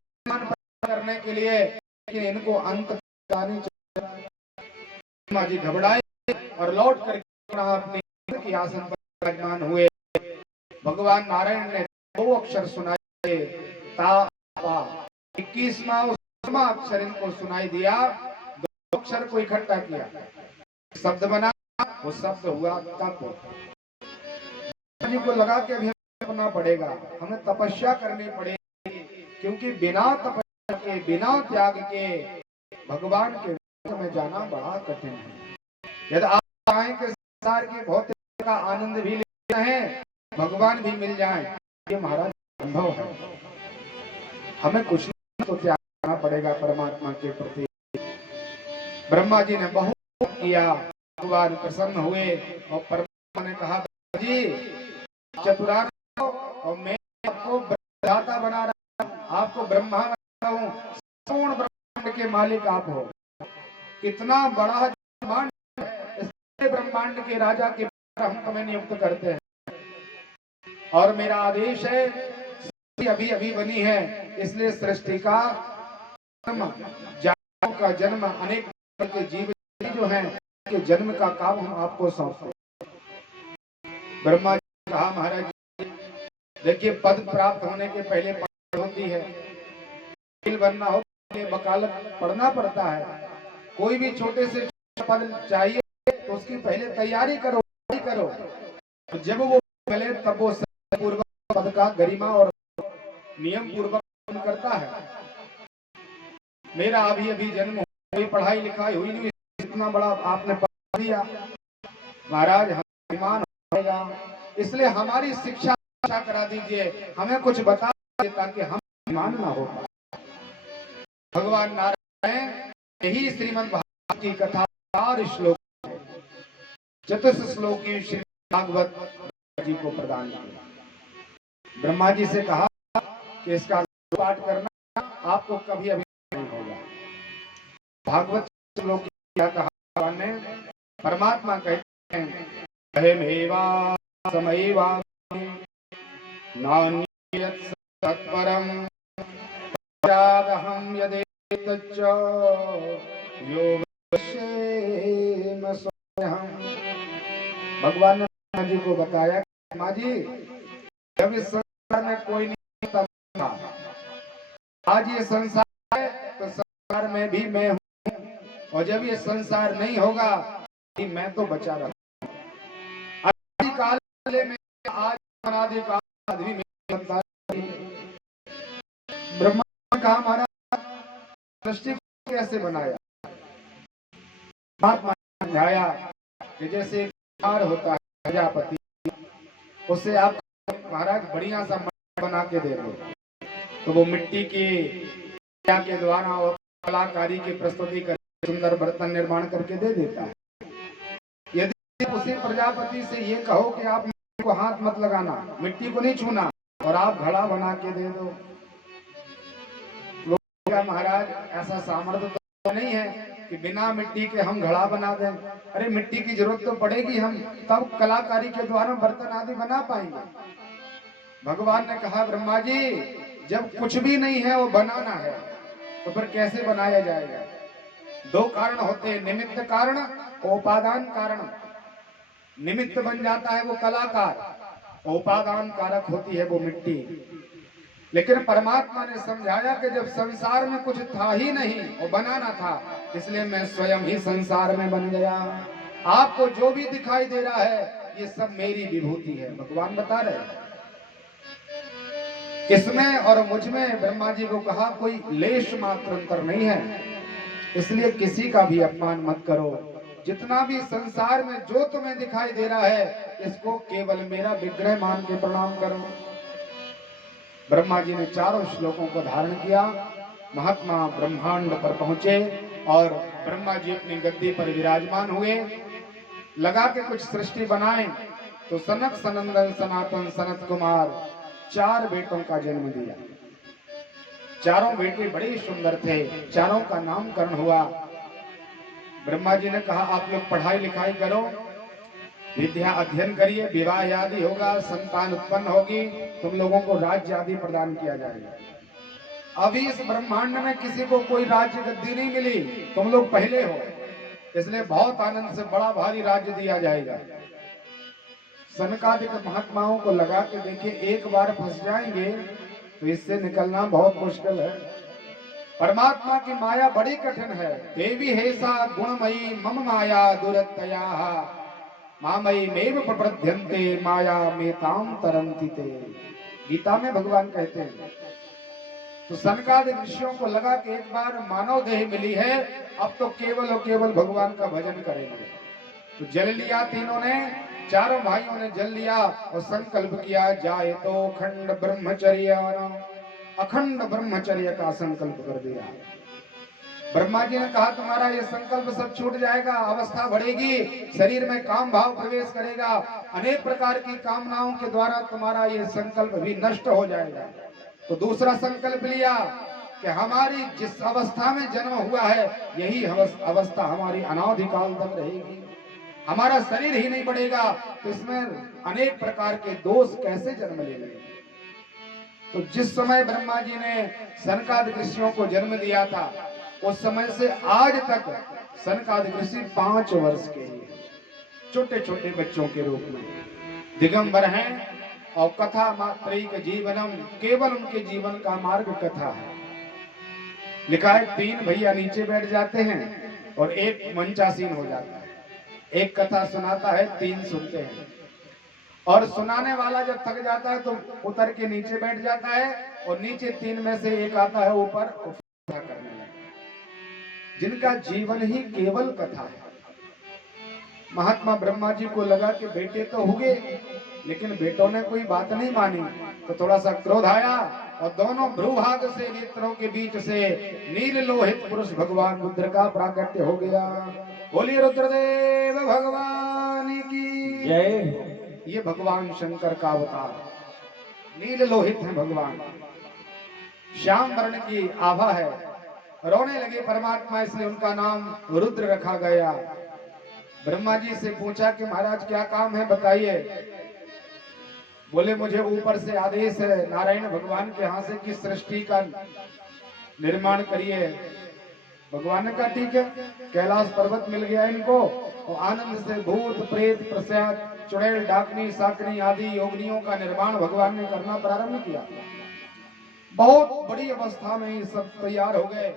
करने के लिए, लेकिन इनको अंत जानी चाहिए। महात्मा जी घबराए और लौट कर अपने आसन पर विराजमान हुए। भगवान नारायण ने 2 अक्षर सुनाए, ता पा। 21वां अक्षर इनको सुनाई दिया, 2 अक्षर को इकट्ठा किया, शब्द बना, वो शब्द हुआ तप। जी को लगा कि अभी करना पड़ेगा, हमें तपस्या करनी पड़ेगी, क्योंकि बिना तपस्या के, बिना त्याग के भगवान के में जाना बड़ा कठिन है। यदि आप चाहें कि संसार की भौतिक का आनंद भी लेते हैं, भगवान भी मिल जाए, ये महाराज संभव है। हमें कुछ तो त्याग करना पड़ेगा परमात्मा के प्रति। ब्रह्मा जी ने बहुत किया, भगवान प्रसन्न हुए और परमात्मा ने कहा, जी चतुरानन हो और मैं आपको ब्रह्मदाता बना रहा हूं, आपको ब्रह्मा बना रहा हूं, संपूर्ण ब्रह्मांड के मालिक आप हो। कितना बड़ा ब्रह्मांड, इस ब्रह्मांड के राजा के हम तुम्हें नियुक्त करते हैं, और मेरा आदेश है, अभी अभी बनी है, इसलिए सृष्टि का जन्म, का जन्म, अनेक के जीव जो हैं के जन्म का काम हम आपको सौंपते हैं। ब्रह्मा जी कहा, महाराज देखिए, पद प्राप्त होने के पहले पद होती है, बनना हो वकालत पढ़ना पड़ता है। कोई भी छोटे से पद चाहिए तो उसकी पहले तैयारी करो, जब वो पहले तब वो पूर्वक पद का गरिमा और नियम पूर्वक करता है। मेरा अभी अभी जन्म हो, कोई पढ़ाई लिखाई हुई नहीं, इतना बड़ा आपने पद दिया, महाराज हम ईमान होगा, इसलिए हमारी शिक्षा करा दीजिए, हमें कुछ बता दीजिए ताकि हम ईमान ना हो। भगवान नारायण यही श्रीमद् भागवत की कथा 4 श्लोक, चतुर्थ श्लोक की श्री भागवत जी को प्रदान किया। ब्रह्मा जी से कहा कि इसका पाठ करना आपको कभी अभी नहीं होगा। भागवत श्लोक क्या कहा ने, परमात्मा कहते हैं, अहमेवा समयेवा नान्यत् तत्परम हम यदेतच्च यो वश्येम स्वयं। भगवान ने जी को बताया, माँ जी जब इस संसार में कोई नहीं था, आज ये संसार है तो संसार में भी मैं हूँ, और जब ये संसार नहीं होगा कि मैं तो बचा रहा। काल में आज अनादिकाल भी ब्रह्मा का हमारा सृष्टि कैसे बनाया, महात्मा ने समझाया कि जैसे कार होता है प्रजापति, उसे आप महाराज बढ़िया सा बना के दे दो, तो वो मिट्टी की क्रिया के द्वारा और कलाकारी की प्रस्तुति कर सुंदर बर्तन निर्माण करके दे देता है। यदि उसी प्रजापति से ये कहो कि आप मिट्टी को हाथ मत लगाना, मिट्टी को नहीं छूना, और आप घड़ा बना के दे दो, महाराज ऐसा सामर्थ्य तो नहीं है कि बिना मिट्टी के हम घड़ा बना दें। अरे मिट्टी की जरूरत तो पड़ेगी, हम तब कलाकारी के द्वारा बर्तन आदि बना पाएंगे। भगवान ने कहा ब्रह्मा जी, जब कुछ भी नहीं है वो बनाना है तो फिर कैसे बनाया जाएगा? दो कारण होते हैं, निमित्त कारण, उपादान कारण। निमित्त बन जाता है वो कलाकार, उपादान कारक होती है वो मिट्टी। लेकिन परमात्मा ने समझाया कि जब संसार में कुछ था ही नहीं, वो बनाना था, इसलिए मैं स्वयं ही संसार में बन गया। आपको जो भी दिखाई दे रहा है ये सब मेरी विभूति है, भगवान बता रहे हैं। इसमें और मुझ में ब्रह्मा जी को कहा कोई लेश मात्र अंतर नहीं है, इसलिए किसी का भी अपमान मत करो। जितना भी संसार में जो तुम्हें दिखाई दे रहा है इसको केवल मेरा विग्रह मान के प्रणाम करो। ब्रह्मा जी ने चारों श्लोकों को धारण किया, महात्मा ब्रह्मांड पर पहुंचे और ब्रह्मा जी अपनी गद्दी पर विराजमान हुए। लगा के कुछ सृष्टि बनाए तो सनक सनंदन सनातन सनत कुमार 4 बेटों का जन्म दिया। चारों बेटे बड़े सुंदर थे, चारों का नामकरण हुआ। ब्रह्मा जी ने कहा आप लोग पढ़ाई लिखाई करो, विद्या अध्ययन करिए, विवाह आदि होगा, संतान उत्पन्न होगी, तुम लोगों को राज्य आदि प्रदान किया जाएगा। अभी इस ब्रह्मांड में किसी को कोई राज्य गद्दी नहीं मिली, तुम लोग पहले हो, इसलिए बहुत आनंद से बड़ा भारी राज्य दिया जाएगा। सनकादिक महात्माओं को लगा के देखिए, एक बार फंस जाएंगे तो इससे निकलना बहुत मुश्किल है। परमात्मा की माया बड़ी कठिन है। देवी हेसा गुणमयी मम माया दुरतया मामयी मेव प्रपद्यन्ते माया मेताम तरन्ति ते। गीता में भगवान कहते हैं। तो सनकादिक ऋषियों को लगा कि एक बार मानव देह मिली है, अब तो केवल और केवल भगवान का भजन करेंगे। तो जल लिया तीनों ने, चारों भाइयों ने जल लिया और संकल्प किया, जाए तो अखंड ब्रह्मचर्य, अखंड ब्रह्मचर्य का संकल्प कर दिया। ब्रह्मा जी ने कहा तुम्हारा ये संकल्प सब छूट जाएगा, अवस्था बढ़ेगी, शरीर में काम भाव प्रवेश करेगा, अनेक प्रकार की कामनाओं के द्वारा तुम्हारा ये संकल्प भी नष्ट हो जाएगा। तो दूसरा संकल्प लिया कि हमारी जिस अवस्था में जन्म हुआ है यही अवस्था हमारी अनादिकाल तक रहेगी, हमारा शरीर ही नहीं बढ़ेगा तो इसमें अनेक प्रकार के दोष कैसे जन्म लेंगे। तो जिस समय ब्रह्मा जी ने सनकादिक ऋषियों को जन्म दिया था उस समय से आज तक सनकादिक ऋषि 5 वर्ष के लिए छोटे छोटे बच्चों के रूप में दिगंबर हैं और कथा मात्रैक जीवनम, केवल उनके जीवन का मार्ग कथा है। लिखा है 3 भैया नीचे बैठ जाते हैं और एक मंचासीन हो जाता है, एक कथा सुनाता है, 3 सुनते हैं, और सुनाने वाला जब थक जाता है तो उतर के नीचे बैठ जाता है और नीचे 3 में से एक आता है ऊपर कथा करने लगता है, जिनका जीवन ही केवल कथा है। महात्मा ब्रह्मा जी को लगा कि बेटे तो हुए लेकिन बेटों ने कोई बात नहीं मानी, तो थोड़ा सा क्रोध आया और दोनों भ्रूभाग से नेत्रों के बीच से नील लोहित पुरुष भगवान रुद्र का प्राकट्य हो गया। बोलिए रुद्रदेव भगवान की जय। ये भगवान शंकर का अवतार, नील लोहित है भगवान, श्याम वर्ण की आभा है। रोने लगे परमात्मा, इसलिए उनका नाम रुद्र रखा गया। ब्रह्मा जी से पूछा कि महाराज क्या काम है बताइए। बोले मुझे ऊपर से आदेश है नारायण भगवान के हाथ से कि सृष्टि का निर्माण करिए। भगवान ने कहा ठीक है। कैलाश पर्वत मिल गया इनको और आनंद से भूत प्रेत प्रसाद चुड़ैल डाकनी साकनी आदि योगिनियों का निर्माण भगवान ने करना प्रारंभ किया। बहुत बड़ी अवस्था में ये सब तैयार हो गए।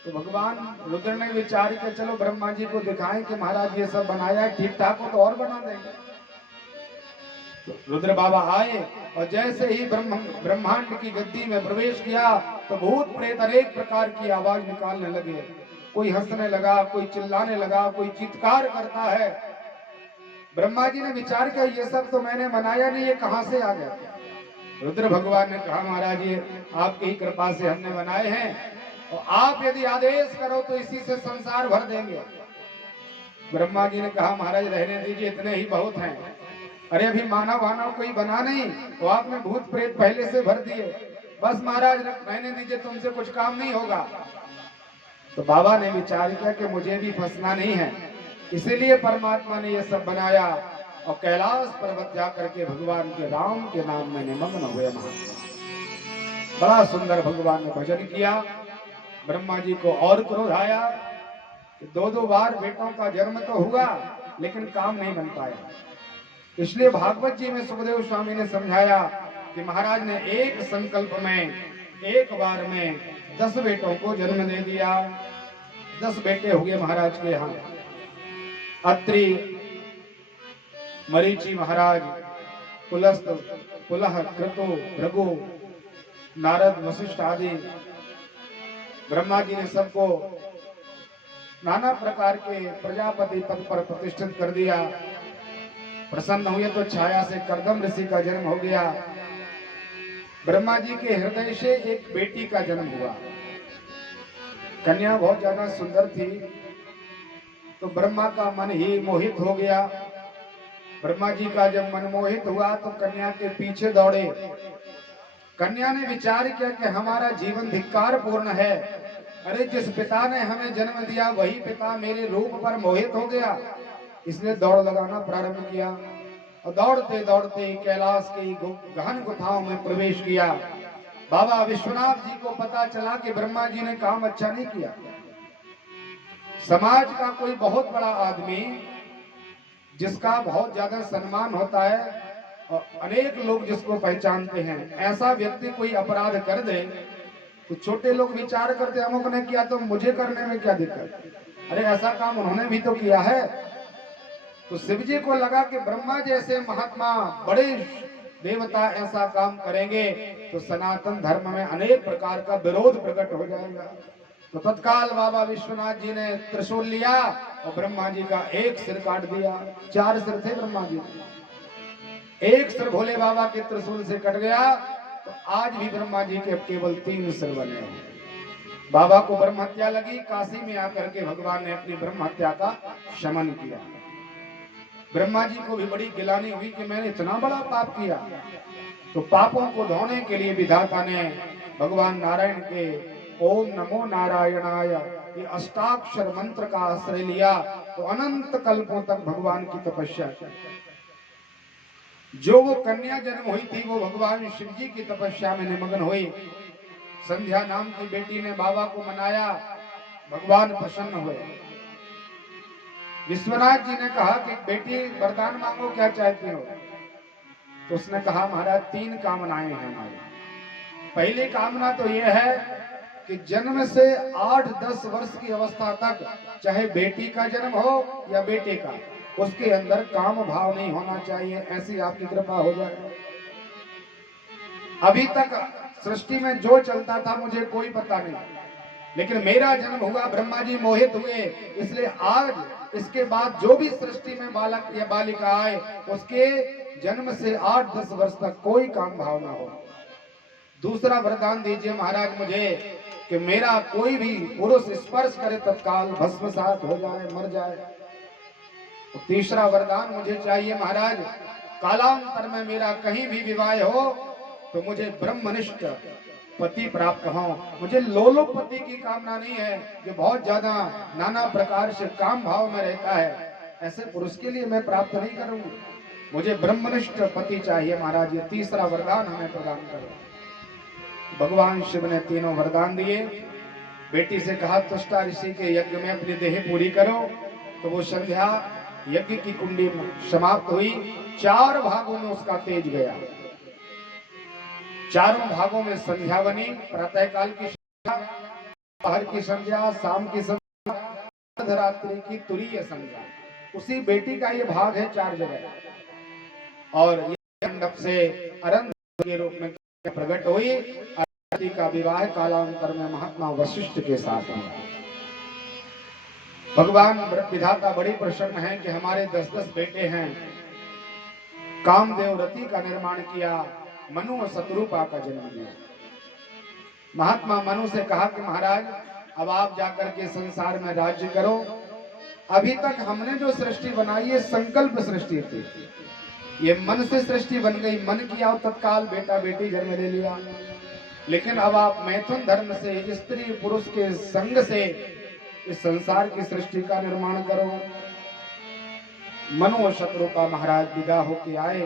तो भगवान रुद्र ने विचार किया चलो ब्रह्मा जी को दिखाएं कि महाराज ये सब बनाया है, ठीक ठाक हो तो और बना देंगे। तो रुद्र बाबा आए और जैसे ही ब्रह्मांड की गद्दी में प्रवेश किया तो भूत प्रेत अनेक प्रकार की आवाज निकालने लगे। कोई हंसने लगा, कोई चिल्लाने लगा, कोई चित्कार करता है। ब्रह्मा जी ने विचार किया ये सब तो मैंने बनाया नहीं, ये कहां से आ गया। रुद्र भगवान ने कहा महाराज ये आपकी ही कृपा से हमने बनाए हैं और आप यदि आदेश करो तो इसी से संसार भर देंगे। ब्रह्मा जी ने कहा महाराज रहने दीजिए, इतने ही बहुत हैं। अरे अभी मानव वानव कोई बना नहीं, तो आपने भूत प्रेत पहले से भर दिए, बस महाराज रहने दीजिए, तुमसे कुछ काम नहीं होगा। तो बाबा ने विचार किया कि मुझे भी फंसना नहीं है, इसीलिए परमात्मा ने ये सब बनाया और कैलाश पर्वत जाकर के भगवान के राम के नाम में निमग्न हुए महात्मा। बड़ा सुंदर भगवान ने भजन किया। ब्रह्मा जी को और क्रोध आया कि दो बार बेटों का जन्म तो हुआ लेकिन काम नहीं बन पाया। इसलिए भागवत जी में सुखदेव स्वामी ने समझाया कि महाराज ने एक संकल्प में एक बार में 10 बेटों को जन्म दे दिया। 10 बेटे हो गए महाराज के यहाँ। अत्रि, मरीचि महाराज, पुलस्त, पुलह, क्रतु, भृगु, नारद, वशिष्ठ आदि ब्रह्मा जी ने सबको नाना प्रकार के प्रजापति पद पर प्रतिष्ठित कर दिया। प्रसन्न हुए तो छाया से कर्दम ऋषि का जन्म हो गया। ब्रह्मा जी के हृदय से एक बेटी का जन्म हुआ। कन्या बहुत ज्यादा सुंदर थी, तो ब्रह्मा का मन ही मोहित हो गया। ब्रह्मा जी का जब मन मोहित हुआ तो कन्या के पीछे दौड़े। कन्या ने विचार किया कि हमारा जीवन धिक्कार पूर्ण है। अरे जिस पिता ने हमें जन्म दिया वही पिता मेरे रूप पर मोहित हो गया। इसने दौड़ लगाना प्रारंभ किया और दौड़ते दौड़ते कैलाश की गहन गुफाओं में प्रवेश किया। बाबा विश्वनाथ जी को पता चला कि ब्रह्मा जी ने काम अच्छा नहीं किया। समाज का कोई बहुत बड़ा आदमी जिसका बहुत ज्यादा सम्मान होता है और अनेक लोग जिसको पहचानते हैं, ऐसा व्यक्ति कोई अपराध कर दे तो छोटे लोग विचार करते अमुक ने किया तो मुझे करने में क्या दिक्कत। अरे ऐसा काम उन्होंने भी तो किया है। तो शिव जी को लगा कि ब्रह्मा जैसे महात्मा बड़े देवता ऐसा काम करेंगे तो सनातन धर्म में अनेक प्रकार का विरोध प्रकट हो जाएगा। तो तत्काल बाबा विश्वनाथ जी ने त्रिशूल लिया और ब्रह्मा जी का एक सिर काट दिया। 4 सिर थे ब्रह्मा जी, एक सिर भोले बाबा के त्रिशूल से कट गया। तो आज भी ब्रह्मा जी के केवल 3 सिर बने हैं। बाबा को ब्रह्म हत्या लगी, काशी में आकर के भगवान ने अपनी ब्रह्म हत्या का शमन किया। ब्रह्मा जी को भी बड़ी गिलानी हुई कि मैंने इतना बड़ा पाप किया। तो पापों को धोने के लिए विधाता ने भगवान नारायण के ओम नमो नारायणाय ये अष्टाक्षर मंत्र का आश्रय लिया। तो अनंत कल्पों तक भगवान की तपस्या की। जो वो कन्या जन्म हुई थी वो भगवान शिव जी की तपस्या में निमग्न हुई। संध्या नाम की बेटी ने बाबा को मनाया, भगवान प्रसन्न हुए। विश्वनाथ जी ने कहा कि बेटी वरदान मांगो, क्या चाहती हो। तो उसने कहा महाराज 3 कामनाएं हैं हमारी। पहली कामना तो यह है कि जन्म से 8-10 वर्ष की अवस्था तक चाहे बेटी का जन्म हो या बेटे का, उसके अंदर काम भाव नहीं होना चाहिए, ऐसी आपकी कृपा हो जाए। अभी तक सृष्टि में जो चलता था मुझे कोई पता नहीं, लेकिन मेरा जन्म हुआ, ब्रह्मा जी मोहित हुए, इसलिए आज इसके बाद जो भी सृष्टि में बालक या बालिका आए उसके जन्म से 8-10 वर्ष तक कोई काम भाव ना हो। दूसरा वरदान दीजिए महाराज मुझे कि मेरा कोई भी पुरुष स्पर्श करे तत्काल भस्मसात हो जाए, मर जाए। तो तीसरा वरदान मुझे चाहिए महाराज, कालांतर में मेरा कहीं भी विवाह हो तो मुझे ब्रह्मनिष्ठ पति प्राप्त हो। मुझे लोलोपति की कामना नहीं है जो बहुत ज्यादा नाना प्रकार से काम भाव में रहता है, ऐसे पुरुष के लिए मैं प्राप्त नहीं करूंगी। मुझे ब्रह्मनिष्ठ पति चाहिए महाराज, ये तीसरा वरदान हमें प्रदान करो। भगवान शिव ने तीनों वरदान दिए। बेटी से कहा तुष्टा ऋषि के यज्ञ में अपनी देह पूरी करो। तो वो संध्या यज्ञ की कुंडी समाप्त हुई। 4 भागों में उसका तेज गया। चारों भागों में संध्या बनी। प्रातः काल की संध्या, दोपहर की संध्या, शाम की संध्या, अर्धरात्रि की तुरीय संध्या। उसी बेटी का ये भाग है 4 जगह। और ये मंडप से अरंध के रूप में प्रकट हुई। अरंधी का विवाह कालांतर में महात्मा वशिष्ठ के साथ हुआ। भगवान विधाता बड़ी प्रसन्न है कि हमारे 10-10 बेटे हैं। कामदेव रति का निर्माण किया, मनु और शत्रुपा का जन्म दिया। महात्मा मनु से कहा कि महाराज अब आप जाकर के संसार में राज्य करो। अभी तक हमने जो सृष्टि बनाई है संकल्प सृष्टि थी, ये मन से सृष्टि बन गई। मन किया और तत्काल बेटा बेटी जन्म ले लिया। लेकिन अब आप मैथुन धर्म से स्त्री पुरुष के संग से इस संसार की सृष्टि का निर्माण करो। मनु शत्रु का महाराज विदा होके आए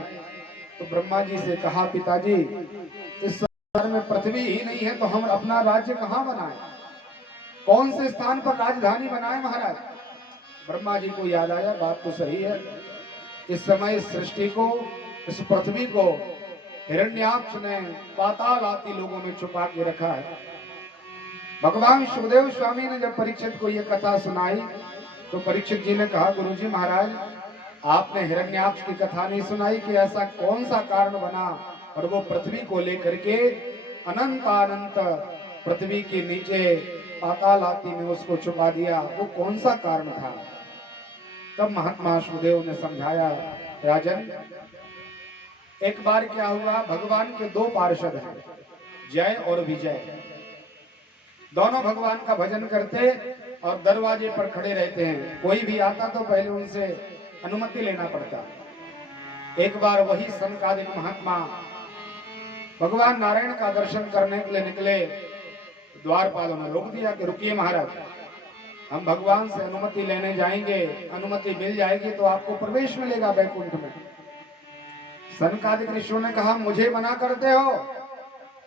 तो ब्रह्मा जी से कहा, पिताजी इस संसार में पृथ्वी ही नहीं है तो हम अपना राज्य कहाँ बनाएं, कौन से स्थान पर राजधानी बनाएं महाराज। ब्रह्मा जी को याद आया, बात तो सही है, इस समय इस सृष्टि को, इस पृथ्वी को हिरण्याक्ष ने पाताल आदि लोगों में छुपा के रखा है। भगवान सुखदेव स्वामी ने जब परीक्षित को यह कथा सुनाई तो परीक्षित जी ने कहा, गुरुजी महाराज आपने हिरण्याक्ष की कथा नहीं सुनाई कि ऐसा कौन सा कारण बना और वो पृथ्वी को लेकर के अनंत अनंत पृथ्वी के नीचे पाताल आदि में उसको छुपा दिया, वो कौन सा कारण था। तब महात्मा सुखदेव ने समझाया, राजन एक बार क्या हुआ, भगवान के दो पार्षद हैं, जय और विजय, दोनों भगवान का भजन करते और दरवाजे पर खड़े रहते हैं। कोई भी आता तो पहले उनसे अनुमति लेना पड़ता। एक बार वही सनकादिक महात्मा भगवान नारायण का दर्शन करने के लिए निकले, द्वारपालों ने रोक दिया कि रुकिए महाराज, हम भगवान से अनुमति लेने जाएंगे, अनुमति मिल जाएगी तो आपको प्रवेश मिलेगा वैकुंठ में। सनकादिक ऋषियों ने कहा, मुझे मना करते हो,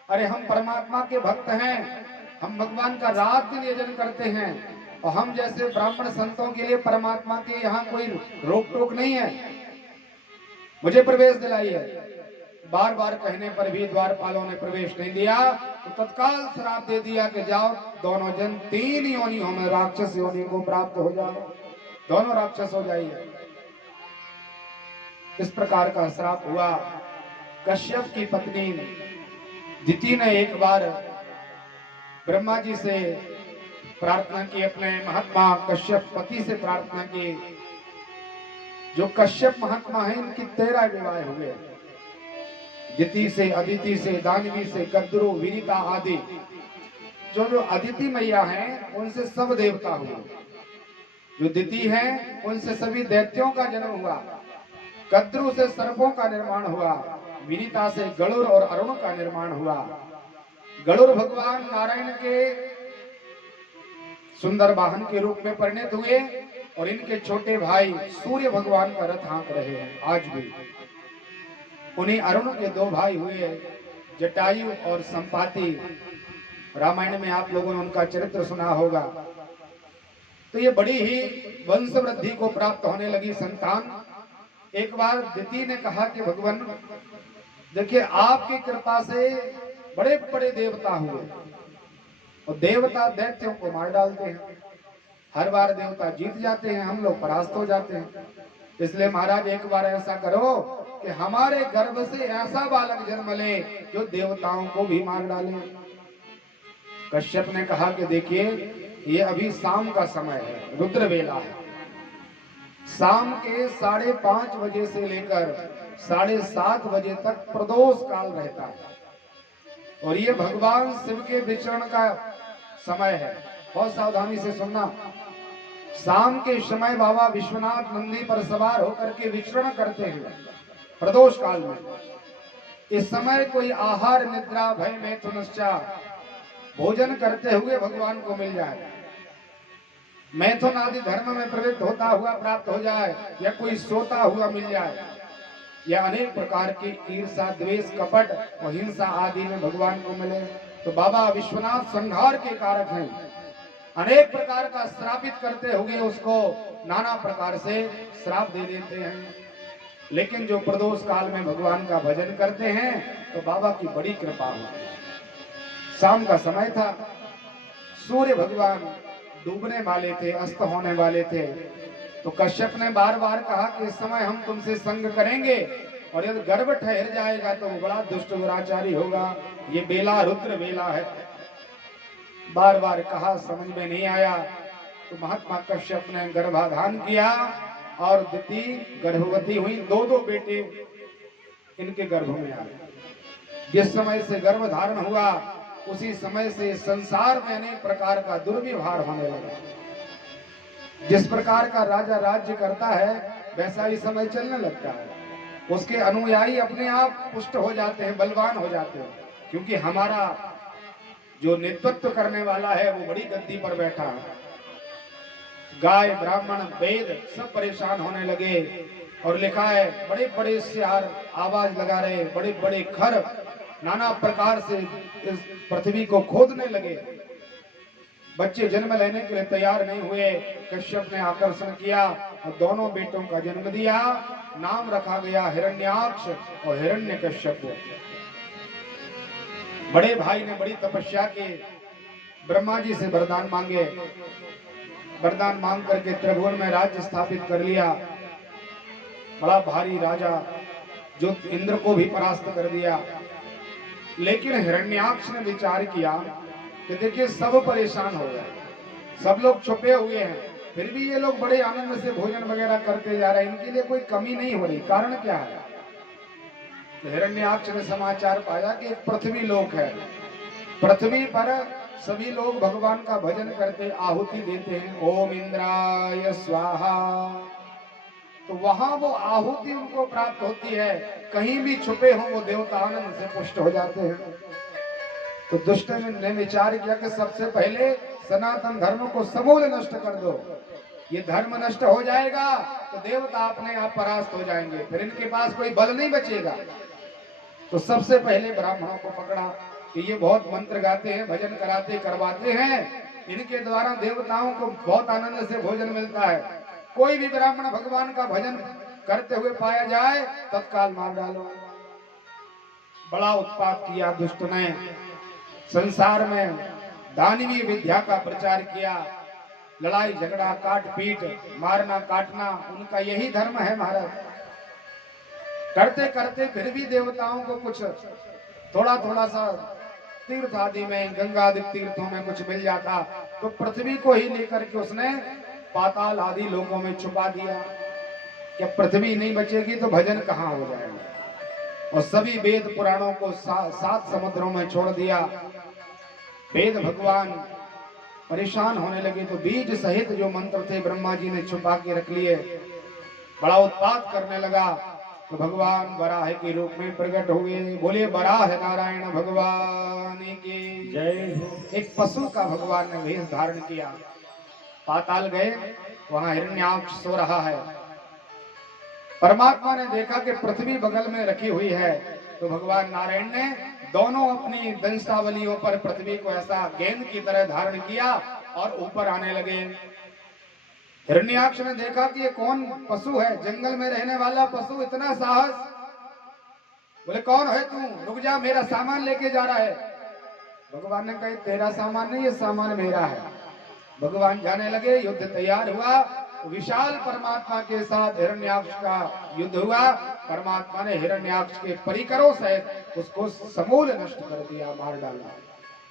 अरे हम परमात्मा के भक्त हैं, हम भगवान का रात दिन यजन करते हैं और हम जैसे ब्राह्मण संतों के लिए परमात्मा के यहाँ कोई रोक टोक नहीं है, मुझे प्रवेश दिलाइए। बार बार कहने पर भी द्वारपालों ने प्रवेश नहीं दिया तो तत्काल श्राप दे दिया कि जाओ दोनों जन तीन योनियों में राक्षस योनि को प्राप्त हो जाओ, दोनों राक्षस हो जाइए। इस प्रकार का श्राप हुआ। कश्यप की पत्नी दिति ने एक बार ब्रह्मा जी से प्रार्थना की, अपने महात्मा कश्यप पति से प्रार्थना की। जो कश्यप महात्मा है इनकी 13 विवाह हुए, दिति से, अदिति से, दानवी से, कद्रु, विनिता आदि। जो अदिति मैया हैं उनसे सब देवता हुए, जो दिति हैं उनसे सभी दैत्यों का जन्म हुआ, कद्रु से सर्पों का निर्माण हुआ, विनिता से गरुड़ और अरुण का निर्माण हुआ। गरुड़ भगवान नारायण के सुंदर वाहन के रूप में परिणत हुए और इनके छोटे भाई सूर्य भगवान का रथ हाँक रहे हैं आज भी। उन्हीं अरुण के 2 भाई हुए, जटायु और संपाति। रामायण में आप लोगों ने उनका चरित्र सुना होगा। तो ये बड़ी ही वंश वृद्धि को प्राप्त होने लगी संतान। एक बार दिति ने कहा कि भगवान देखिए आपकी कृपा से बड़े बड़े देवता हुए और देवता दैत्यों को मार डालते हैं, हर बार देवता जीत जाते हैं, हम लोग परास्त हो जाते हैं। इसलिए महाराज एक बार ऐसा करो कि हमारे गर्भ से ऐसा बालक जन्म ले जो देवताओं को भी मार डाले। कश्यप ने कहा कि देखिए ये अभी शाम का समय है, रुद्र वेला है, शाम के 5:30 बजे से लेकर 7:30 बजे तक प्रदोष काल रहता है और ये भगवान शिव के विचरण का समय है। बहुत सावधानी से सुनना। शाम के समय बाबा विश्वनाथ नंदी पर सवार होकर के विचरण करते हैं प्रदोष काल में। इस समय कोई आहार निद्रा भय मैथुनश्चा भोजन करते हुए भगवान को मिल जाए, मैथुन आदि धर्म में प्रवृत्त होता हुआ प्राप्त हो जाए, या कोई सोता हुआ मिल जाए, या अनेक प्रकार की ईर्षा द्वेष कपट और हिंसा आदि में भगवान को मिले तो बाबा विश्वनाथ संहार के कारक हैं। अनेक प्रकार का श्रापित करते हुए उसको नाना प्रकार से श्राप दे देते हैं। लेकिन जो प्रदोष काल में भगवान का भजन करते हैं तो बाबा की बड़ी कृपा होती है। शाम का समय था, सूर्य भगवान डूबने वाले थे, अस्त होने वाले थे। तो कश्यप ने बार बार कहा कि इस समय हम तुमसे संग करेंगे और यदि गर्भ ठहर जाएगा तो वो बड़ा दुष्ट दुराचारी होगा, ये बेला रुद्र बेला है। बार बार कहा, समझ में नहीं आया तो महात्मा कश्यप ने गर्भाधान किया और दिति गर्भवती हुई। 2 बेटे इनके गर्भ में आए। जिस समय से गर्भ धारण हुआ उसी समय से संसार में अनेक प्रकार का दुर्व्यवहार होने लगा। जिस प्रकार का राजा राज्य करता है वैसा ही समय चलने लगता है। उसके अनुयायी अपने आप पुष्ट हो जाते हैं, बलवान हो जाते हैं, क्योंकि हमारा जो नेतृत्व करने वाला है वो बड़ी गद्दी पर बैठा है। गाय ब्राह्मण वेद सब परेशान होने लगे। और लिखा है बड़े बड़े सियार आवाज लगा रहे, बड़े बड़े खर नाना प्रकार से इस पृथ्वी को खोदने लगे। बच्चे जन्म लेने के लिए तैयार नहीं हुए। कश्यप ने आकर्षण किया और दोनों बेटों का जन्म दिया। नाम रखा गया हिरण्याक्ष और हिरण्यकश्यप। बड़े भाई ने बड़ी तपस्या की, ब्रह्मा जी से वरदान मांगे। वरदान मांग करके त्रिभुवन में राज्य स्थापित कर लिया। बड़ा भारी राजा जो इंद्र को भी परास्त कर दिया। लेकिन हिरण्याक्ष ने विचार किया कि देखिए सब परेशान हो गए, सब लोग छुपे हुए हैं, फिर भी ये लोग बड़े आनंद से भोजन वगैरह करते जा रहे हैं, इनके लिए कोई कमी नहीं हो रही, कारण क्या है? तो हिरण्याक्ष ने समाचार पाया कि एक पृथ्वी लोक है, पृथ्वी पर सभी लोग भगवान का भजन करते, आहुति देते हैं, ओम इंद्राय स्वाहा। तो वहां वो आहुति उनको प्राप्त होती है। कहीं भी छुपे हो वो देवता आनंद से पुष्ट हो जाते हैं। तो दुष्ट ने विचार किया कि सबसे पहले सनातन धर्म को समूल नष्ट कर दो। ये धर्म नष्ट हो जाएगा तो देवता अपने आप परास्त हो जाएंगे, फिर इनके पास कोई बल नहीं बचेगा। तो सबसे पहले ब्राह्मणों को पकड़ा कि ये बहुत मंत्र गाते हैं, भजन कराते करवाते हैं, इनके द्वारा देवताओं को बहुत आनंद से भोजन मिलता है। कोई भी ब्राह्मण भगवान का भजन करते हुए पाया जाए तत्काल मार डालो। बड़ा उत्पात किया दुष्ट ने, संसार में दानवीय विद्या का प्रचार किया। लड़ाई झगड़ा काट पीट मारना काटना उनका यही धर्म है महाराज। करते करते फिर भी देवताओं को कुछ थोड़ा थोड़ा सा तीर्थ आदि में, गंगा आदि तीर्थों में कुछ मिल जाता, तो पृथ्वी को ही लेकर के उसने पाताल आदि लोगों में छुपा दिया। कि पृथ्वी नहीं बचेगी तो भजन कहाँ हो जाएगा। और सभी वेद पुराणों को सात समुद्रों में छोड़ दिया। वेद भगवान परेशान होने लगे तो बीज सहित जो मंत्र थे ब्रह्मा जी ने छुपा के रख लिए। बड़ा उत्पात करने लगा तो भगवान वराह के रूप में प्रकट हुए। बोले वराह नारायण भगवान की जय। एक पशु का भगवान ने वेश धारण किया, पाताल गए, वहां हिरण्याक्ष सो रहा है। परमात्मा ने देखा कि पृथ्वी बगल में रखी हुई है, तो भगवान नारायण ने दोनों अपनी दंशावलियों पर पृथ्वी को ऐसा गेंद की तरह धारण किया और ऊपर आने लगे। हिरण्याक्ष ने देखा कि ये कौन पशु है, जंगल में रहने वाला पशु, इतना साहस। बोले कौन है तू, रुक जा, मेरा सामान लेके जा रहा है। भगवान ने कहा तेरा सामान नहीं, ये सामान मेरा है। भगवान जाने लगे, युद्ध तैयार हुआ। विशाल परमात्मा के साथ हिरण्याक्ष का युद्ध हुआ। परमात्मा ने हिरण्याक्ष के परिकरों सहित उसको समूल नष्ट कर दिया, मार डाला।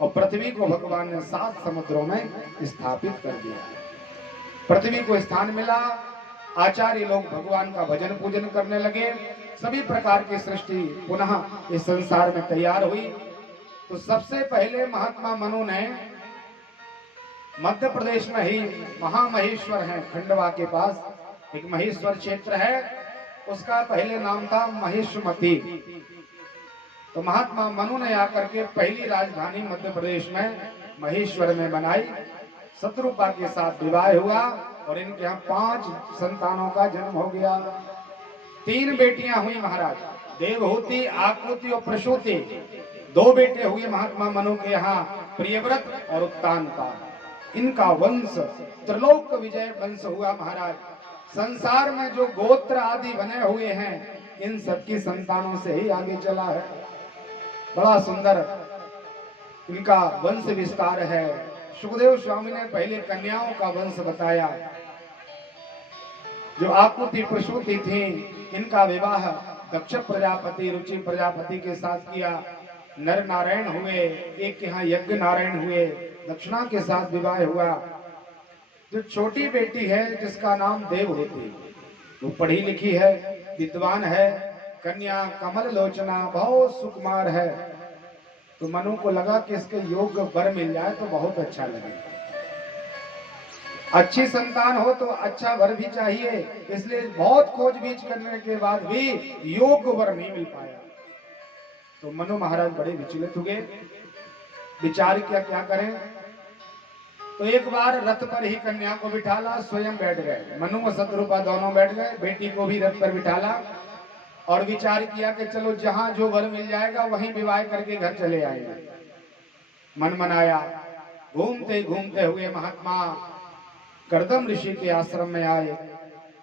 और पृथ्वी को भगवान ने 7 समुद्रों में स्थापित कर दिया। पृथ्वी को स्थान मिला। आचार्य लोग भगवान का भजन पूजन करने लगे। सभी प्रकार की सृष्टि पुनः इस संसार में तैयार हुई। तो सबसे पहले महात्मा मनु ने मध्य प्रदेश में ही महामहेश्वर है, खंडवा के पास एक महेश्वर क्षेत्र है, उसका पहले नाम था महेशमती। तो महात्मा मनु ने आकर के पहली राजधानी मध्य प्रदेश में महेश्वर में बनाई। शत्रुपा के साथ विवाह हुआ और इनके यहाँ 5 संतानों का जन्म हो गया। 3 बेटियां हुई महाराज, देवहूति, आकृति और प्रसूति। 2 बेटे हुए महात्मा मनु के यहाँ, प्रियव्रत और उत्तानपाद। इनका वंश त्रिलोक विजय वंश हुआ महाराज। संसार में जो गोत्र आदि बने हुए हैं, इन सबकी संतानों से ही आगे चला है। बड़ा सुंदर इनका वंश विस्तार है। सुखदेव स्वामी ने पहले कन्याओं का वंश बताया। जो आकृति प्रसूति थी, इनका विवाह दक्ष प्रजापति, रुचि प्रजापति के साथ किया। नर नारायण हुए, एक के यहाँ यज्ञ नारायण हुए, दक्षिणा के साथ विवाह हुआ। जो छोटी बेटी है जिसका नाम देवहूति, वो पढ़ी लिखी है, विद्वान है, कन्या कमल लोचना, बहुत सुकुमार है। तो मनु को लगा कि इसके योग्य वर मिल जाए तो बहुत अच्छा लगेगा। अच्छी संतान हो तो अच्छा वर भी चाहिए, इसलिए बहुत खोजबीन करने के बाद भी योग्य वर नहीं मिल पाया। तो मनु महाराज बड़े विचलित हुए, विचार किया क्या करें। तो एक बार रथ पर ही कन्या को बिठाला, स्वयं बैठ गए। मनु और शत्रुपा दोनों बैठ गए, बेटी को भी रथ पर बिठाला और विचार किया कि चलो जहां जो वर मिल जाएगा वहीं विवाह करके घर चले आएंगे। मन मनाया, घूमते घूमते हुए महात्मा कर्दम ऋषि के आश्रम में आए,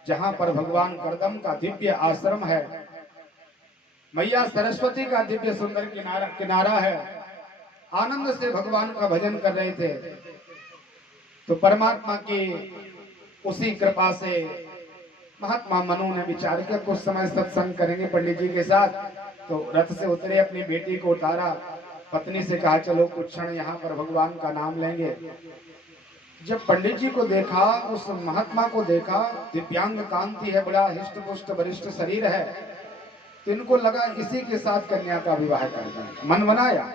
जहां पर भगवान कर्दम का दिव्य आश्रम है। मैया सरस्वती का दिव्य सुंदर किनारा है। आनंद से भगवान का भजन कर रहे थे। तो परमात्मा की उसी कृपा से महात्मा मनु ने विचार किया कुछ समय सत्संग करेंगे पंडित जी के साथ। तो रथ से उतरे, अपनी बेटी को उतारा, पत्नी से कहा चलो कुछ क्षण यहाँ पर भगवान का नाम लेंगे। जब पंडित जी को देखा, उस महात्मा को देखा, दिव्यांग कांति है, बड़ा हिष्ट पुष्ट वरिष्ठ शरीर है, तो इनको लगा इसी के साथ कन्या का विवाह कर दें। मन बनाया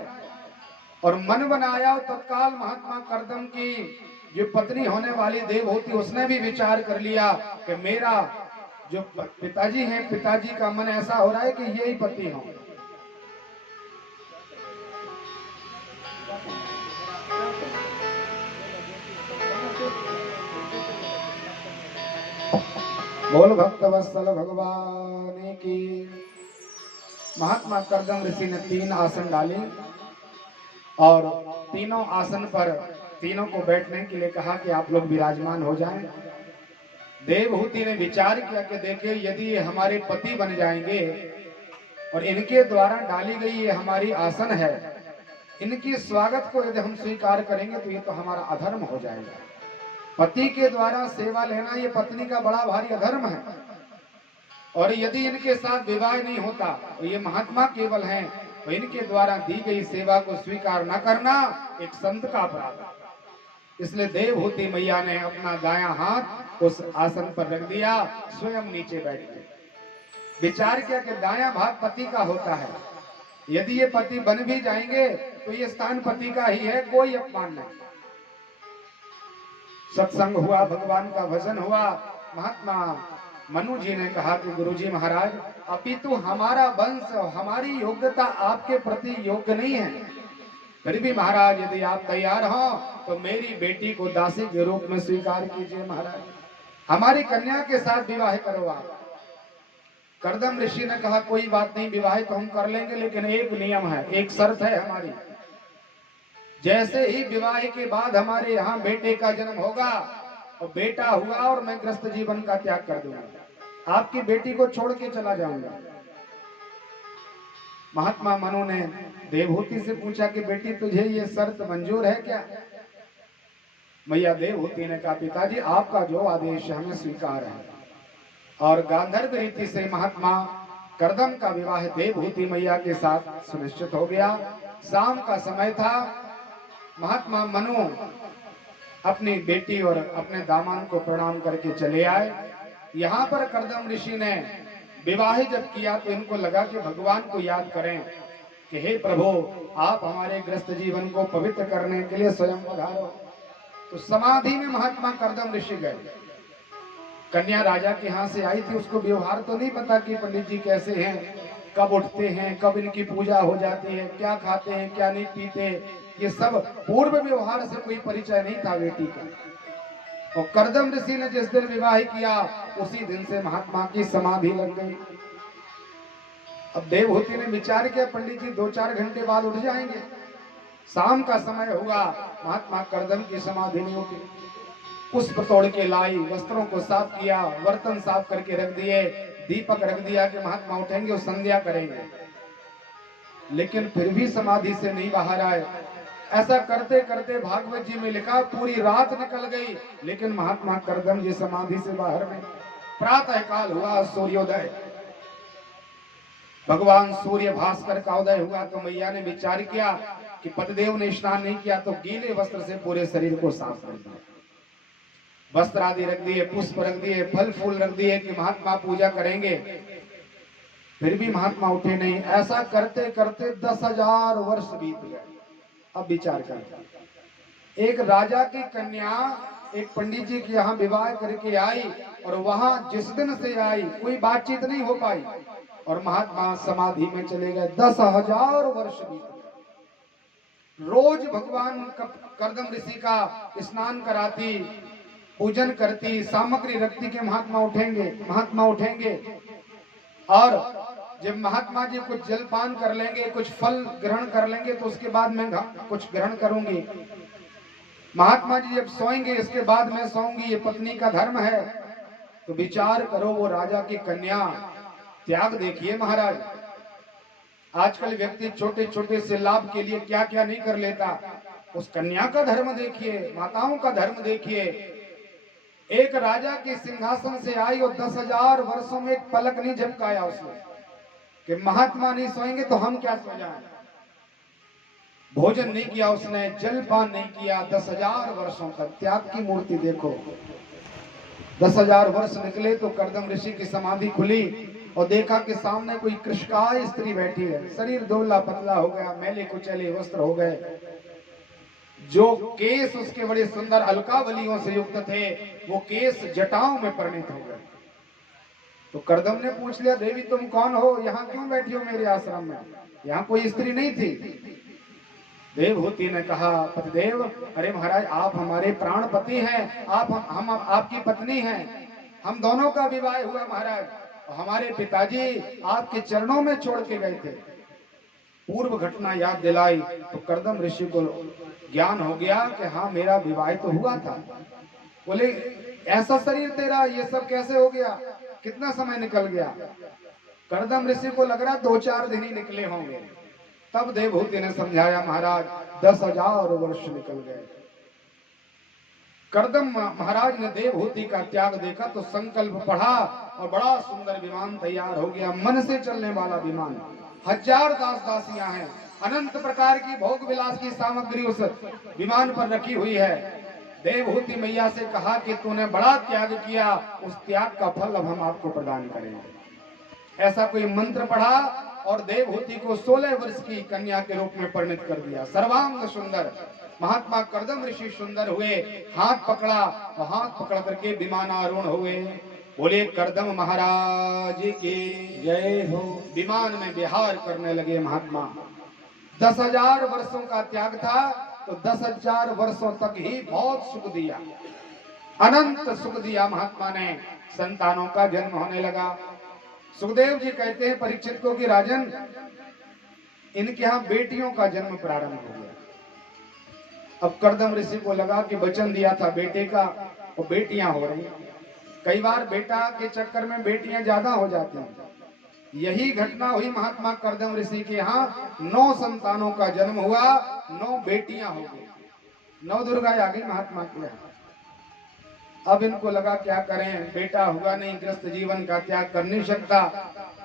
और मन बनाया तत्काल महात्मा कर्दम की जो पत्नी होने वाली देवहूति, उसने भी विचार कर लिया कि मेरा जो पिताजी हैं, पिताजी का मन ऐसा हो रहा है कि यही पति हो। बोल भक्त वत्सल भगवान की। महात्मा कर्दम ऋषि ने 3 आसन डाले और तीनों आसन पर तीनों को बैठने के लिए कहा कि आप लोग विराजमान हो जाएं। देवहूति ने विचार किया कि देखिए यदि ये हमारे पति बन जाएंगे और इनके द्वारा डाली गई ये हमारी आसन है, इनके स्वागत को यदि हम स्वीकार करेंगे तो ये तो हमारा अधर्म हो जाएगा। पति के द्वारा सेवा लेना ये पत्नी का बड़ा भारी अधर्म है, और यदि इनके साथ विवाह नहीं होता तो ये महात्मा केवल हैं, तो इनके द्वारा दी गई सेवा को स्वीकार न करना एक संत का अपराध है। इसलिए देवहूति मैया ने अपना दायां हाथ उस आसन पर रख दिया, स्वयं नीचे बैठ गए। विचार किया कि दायां भाग पति का होता है, यदि ये पति बन भी जाएंगे तो ये स्थान पति का ही है, कोई अपमान नहीं। सत्संग हुआ, भगवान का भजन हुआ। महात्मा मनु जी ने कहा कि गुरुजी महाराज, अपितु हमारा वंश, हमारी योग्यता आपके प्रति योग्य नहीं है, फिर भी महाराज यदि आप तैयार हो तो मेरी बेटी को दासी के रूप में स्वीकार कीजिए। महाराज हमारी कन्या के साथ विवाह करो आप। कर्दम ऋषि ने कहा कोई बात नहीं, विवाह तो हम कर लेंगे, लेकिन एक नियम है, एक शर्त है हमारी। जैसे ही विवाह के बाद हमारे यहाँ बेटे का जन्म होगा और बेटा हुआ और मैं ग्रस्त जीवन का त्याग कर दूंगा, आपकी बेटी को छोड़ के चला जाऊंगा। महात्मा मनु ने देवहूति से पूछा कि बेटी तुझे ये शर्त मंजूर है क्या? मैया देवहूति ने कहा पिताजी आपका जो आदेश हमें स्वीकार है। और गांधर्व रीति से महात्मा कर्दम का विवाह देवहूति मैया के साथ सुनिश्चित हो गया। शाम का समय था। महात्मा मनु अपनी बेटी और अपने दामाद को प्रणाम करके चले आए। यहाँ पर कर्दम ऋषि ने विवाह जब किया तो इनको लगा कि भगवान को याद करें कि हे प्रभु आप हमारे ग्रस्त जीवन को पवित्र करने के लिए स्वयं पधारो। तो समाधि में महात्मा कर्दम ऋषि गए। कन्या राजा के यहाँ से आई थी, उसको व्यवहार तो नहीं पता कि पंडित जी कैसे हैं, कब उठते हैं, कब इनकी पूजा हो जाती है, क्या खाते हैं क्या नहीं पीते, ये सब पूर्व व्यवहार से कोई परिचय नहीं था बेटी का। और कर्दम ऋषि ने जिस दिन विवाह किया उसी दिन से महात्मा की समाधि लग गई। अब देवहूति ने विचार किया पंडित जी 2-4 घंटे बाद उठ जाएंगे। शाम का समय हुआ, महात्मा कर्दम की समाधि नहीं उठी। पुष्प तोड़ के लाई, वस्त्रों को साफ किया, बर्तन साफ करके रख दिए, दीपक रख दिया कि महात्मा उठेंगे और संध्या करेंगे, लेकिन फिर भी समाधि से नहीं बाहर आए। ऐसा करते करते भागवत जी में लिखा पूरी रात निकल गई, लेकिन महात्मा कर्दम जी समाधि से बाहर नहीं। प्रातः काल हुआ, सूर्योदय, भगवान सूर्य भास्कर का उदय हुआ। तो मैया ने विचार किया कि पतिदेव ने स्नान नहीं किया, तो गीले वस्त्र से पूरे शरीर को साफ कर दिया, वस्त्र आदि रख दिए, पुष्प रख दिए, फल फूल रख दिए कि महात्मा पूजा करेंगे। फिर भी महात्मा उठे नहीं। ऐसा करते करते 10,000 वर्ष बीत गए। अब विचार कर, एक राजा की कन्या एक पंडित जी के यहाँ विवाह करके आई और वहां जिस दिन से आई कोई बातचीत नहीं हो पाई और महात्मा समाधि में चले गए। 10,000 वर्ष बीत गए। रोज भगवान कर्दम ऋषि का स्नान कराती, पूजन करती, सामग्री रखती के महात्मा उठेंगे और जब महात्मा जी कुछ जलपान कर लेंगे, कुछ फल ग्रहण कर लेंगे तो उसके बाद मैं कुछ ग्रहण करूंगी। महात्मा जी जब सोएंगे इसके बाद मैं सोऊंगी, ये पत्नी का धर्म है। तो विचार करो, वो राजा की कन्या, त्याग देखिए महाराज। आजकल व्यक्ति छोटे छोटे से लाभ के लिए क्या क्या नहीं कर लेता। उस कन्या का धर्म देखिए, माताओं का धर्म देखिए। एक राजा के सिंहासन से आई और 10,000 वर्षों में एक पलक नहीं झपकाया उसने कि महात्मा नहीं सोएंगे तो हम क्या सो जाएं। भोजन नहीं किया उसने, जलपान नहीं किया। 10,000 वर्षों तक त्याग की मूर्ति देखो। 10,000 वर्ष निकले तो कर्दम ऋषि की समाधि खुली और देखा कि सामने कोई कृष्णकाय स्त्री बैठी है। शरीर दुबला पतला हो गया, मैले कुचैले वस्त्र हो गए, जो केस उसके बड़े सुंदर अलकावलियों से युक्त थे वो केस जटाओं में परिणित हो गए। तो कर्दम ने पूछ लिया, देवी तुम कौन हो, यहाँ क्यों बैठी हो मेरे आश्रम में? यहाँ कोई स्त्री नहीं थी। देवहूति ने कहा, पतिदेव, अरे महाराज आप हमारे प्राणपति हैं, हम आपकी पत्नी हैं, हम दोनों का विवाह हुआ महाराज। हमारे पिताजी आपके चरणों में छोड़ के गए थे। पूर्व घटना याद दिलाई तो कर्दम ऋषि को ज्ञान हो गया कि हाँ मेरा विवाह तो हुआ था। बोले ऐसा शरीर तेरा, ये सब कैसे हो गया, कितना समय निकल गया? कर्दम ऋषि को लग रहा 2-4 दिन ही निकले होंगे। तब देवहूति ने समझाया, महाराज 10,000 वर्ष निकल गए। कर्दम महाराज ने देवहूति का त्याग देखा तो संकल्प पढ़ा और बड़ा सुंदर विमान तैयार हो गया, मन से चलने वाला विमान। 1000 दास दासियां हैं, अनंत प्रकार की भोग विलास की सामग्री उस विमान पर रखी हुई है। देवहूति मैया से कहा कि तूने बड़ा त्याग किया, उस त्याग का फल अब हम आपको प्रदान करेंगे। ऐसा कोई मंत्र पढ़ा और देवहूति को 16 वर्ष की कन्या के रूप में परिणित कर दिया। सर्वांग सुंदर महात्मा कर्दम ऋषि सुंदर हुए। हाथ पकड़ा और हाथ पकड़ करके विमानारूढ़ हुए। बोले कर्दम महाराज की जय हो। विमान में विहार करने लगे महात्मा। 10,000 वर्षों का त्याग था तो 10,000 वर्षों तक ही बहुत सुख दिया, अनंत सुख दिया महात्मा ने। संतानों का जन्म होने लगा। सुखदेव जी कहते हैं परीक्षित को कि राजन, इनके यहाँ बेटियों का जन्म प्रारंभ हो गया। अब कर्दम ऋषि को लगा कि वचन दिया था बेटे का, और बेटियां हो रही। कई बार बेटा के चक्कर में बेटियां ज्यादा हो जाती हैं। यही घटना हुई महात्मा कर्दम ऋषि के यहाँ। 9 संतानों का जन्म हुआ, 9 बेटियां हो गई, 9 दुर्गा आ गई महात्मा के यहाँ। अब इनको लगा क्या करें, बेटा हुआ नहीं, ग्रस्त जीवन का त्याग कर नहीं सकता,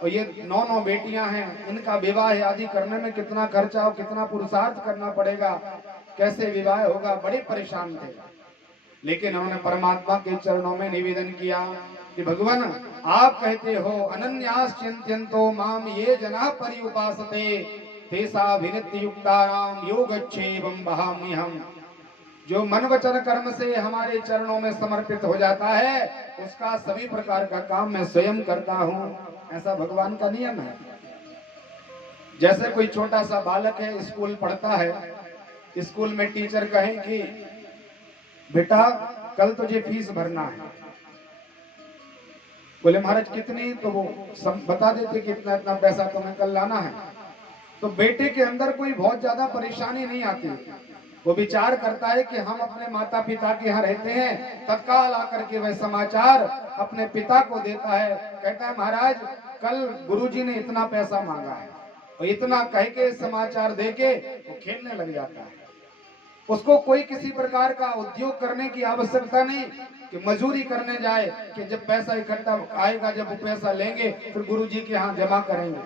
और ये 9 बेटियां हैं, इनका विवाह आदि करने में कितना खर्चा और कितना पुरुषार्थ करना पड़ेगा, कैसे विवाह होगा, बड़े परेशान थे। लेकिन उन्होंने परमात्मा के चरणों में निवेदन किया कि भगवान आप कहते हो अनन्यास चिंत्यन्तो माम ये जना पर्युपासते तेसा विनित्य युक्तानाम योगक्षेमं वहाम्यहम्। जो मन वचन कर्म से हमारे चरणों में समर्पित हो जाता है उसका सभी प्रकार का काम मैं स्वयं करता हूँ। ऐसा भगवान का नियम है। जैसे कोई छोटा सा बालक है, स्कूल पढ़ता है, स्कूल में टीचर कहें कि बेटा कल तुझे फीस भरना है। बोले महाराज कितनी, तो वो सब बता देते कि इतना इतना पैसा तुम्हें कल लाना है। तो बेटे के अंदर कोई बहुत ज्यादा परेशानी नहीं आती। वो विचार करता है कि हम अपने माता पिता के यहाँ रहते हैं, तत्काल आकर के वह समाचार अपने पिता को देता है। कहता है महाराज कल गुरुजी ने इतना पैसा मांगा है, और इतना कह के समाचार देके वो खेलने लग जाता है। उसको कोई किसी प्रकार का उद्योग करने की आवश्यकता नहीं कि मजूरी करने जाए कि जब पैसा इकट्ठा आएगा, जब वो पैसा लेंगे फिर गुरुजी के यहाँ जमा करेंगे,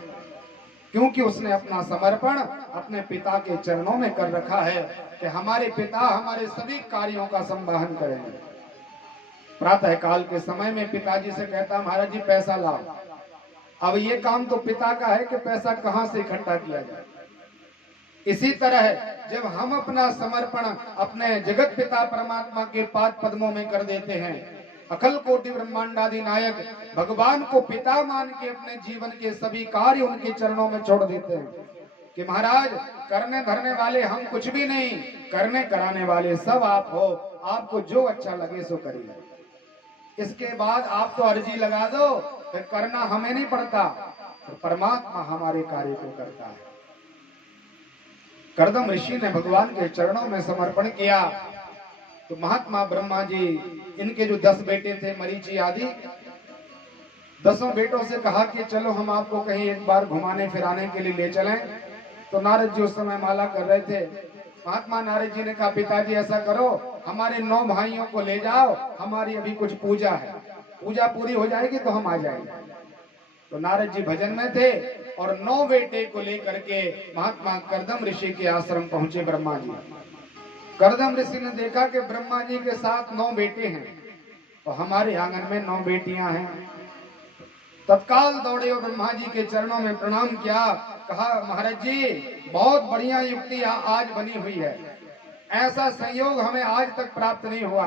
क्योंकि उसने अपना समर्पण अपने पिता के चरणों में कर रखा है कि हमारे पिता हमारे सभी कार्यों का संवहन करेंगे। प्रातः काल के समय में पिताजी से कहता महाराज जी पैसा लाओ। अब ये काम तो पिता का है कि पैसा कहां से इकट्ठा किया जाए। इसी तरह जब हम अपना समर्पण अपने जगत पिता परमात्मा के पाद पद्मों में कर देते हैं, अखिल कोटि ब्रह्मांडादि नायक भगवान को पिता मान के अपने जीवन के सभी कार्य उनके चरणों में छोड़ देते हैं, कि महाराज करने धरने वाले हम कुछ भी नहीं, करने कराने वाले सब आप हो, आपको जो अच्छा लगे सो करिए। इसके बाद आप तो अर्जी लगा दो, फिर करना हमें नहीं पड़ता, तो परमात्मा हमारे कार्य को करता है। कर्दम ऋषि ने भगवान के चरणों में समर्पण किया तो महात्मा ब्रह्मा जी, इनके जो 10 बेटे थे मरीचि आदि, 10 बेटों से कहा कि चलो हम आपको कहीं एक बार घुमाने फिराने के लिए ले चलें। तो नारद जी उस समय माला कर रहे थे। महात्मा नारद जी ने कहा पिताजी ऐसा करो, हमारे 9 भाइयों को ले जाओ, हमारी अभी कुछ पूजा है, पूजा पूरी हो जाएगी तो हम आ जाएंगे। तो नारद जी भजन में थे और 9 बेटे को लेकर के महात्मा कर्दम ऋषि के आश्रम पहुंचे ब्रह्मा जी। कर्दम ऋषि ने देखा कि ब्रह्मा जी के साथ 9 बेटे हैं और हमारे आंगन में 9 बेटियां हैं। तत्काल दौड़े और ब्रह्मा जी के चरणों में प्रणाम किया, कहा महाराज जी बहुत बढ़िया युक्ति आज बनी हुई है, ऐसा संयोग हमें आज तक प्राप्त नहीं हुआ।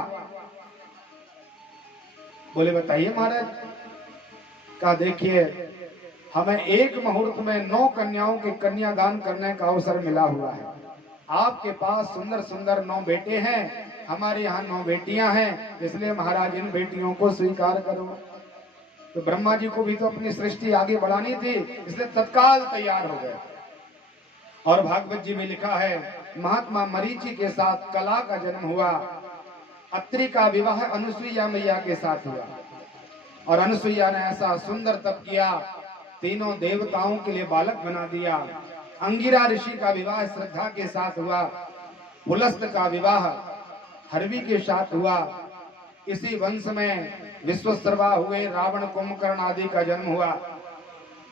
बोले बताइए महाराज। कहा देखिए हमें एक मुहूर्त में 9 कन्याओं के कन्यादान करने का अवसर मिला हुआ है। आपके पास सुंदर सुंदर 9 बेटे हैं, हमारे यहाँ 9 बेटियां हैं, इसलिए महाराज इन बेटियों को स्वीकार करो। तो ब्रह्मा जी को भी तो अपनी सृष्टि आगे बढ़ानी थी, इसलिए तत्काल तैयार हो गए। और भागवत जी में लिखा है महात्मा मरीचि के साथ कला का जन्म हुआ, अत्रि का विवाह अनुसुईया मैया के साथ हुआ और अनुसुईया ने ऐसा सुंदर तप किया, तीनों देवताओं के लिए बालक बना दिया। अंगिरा ऋषि का विवाह श्रद्धा के साथ हुआ, पुलस्त का विवाह हरवी के साथ हुआ। इसी वंश में विश्वस्रवा हुए, रावण कुंभकर्ण आदि का जन्म हुआ।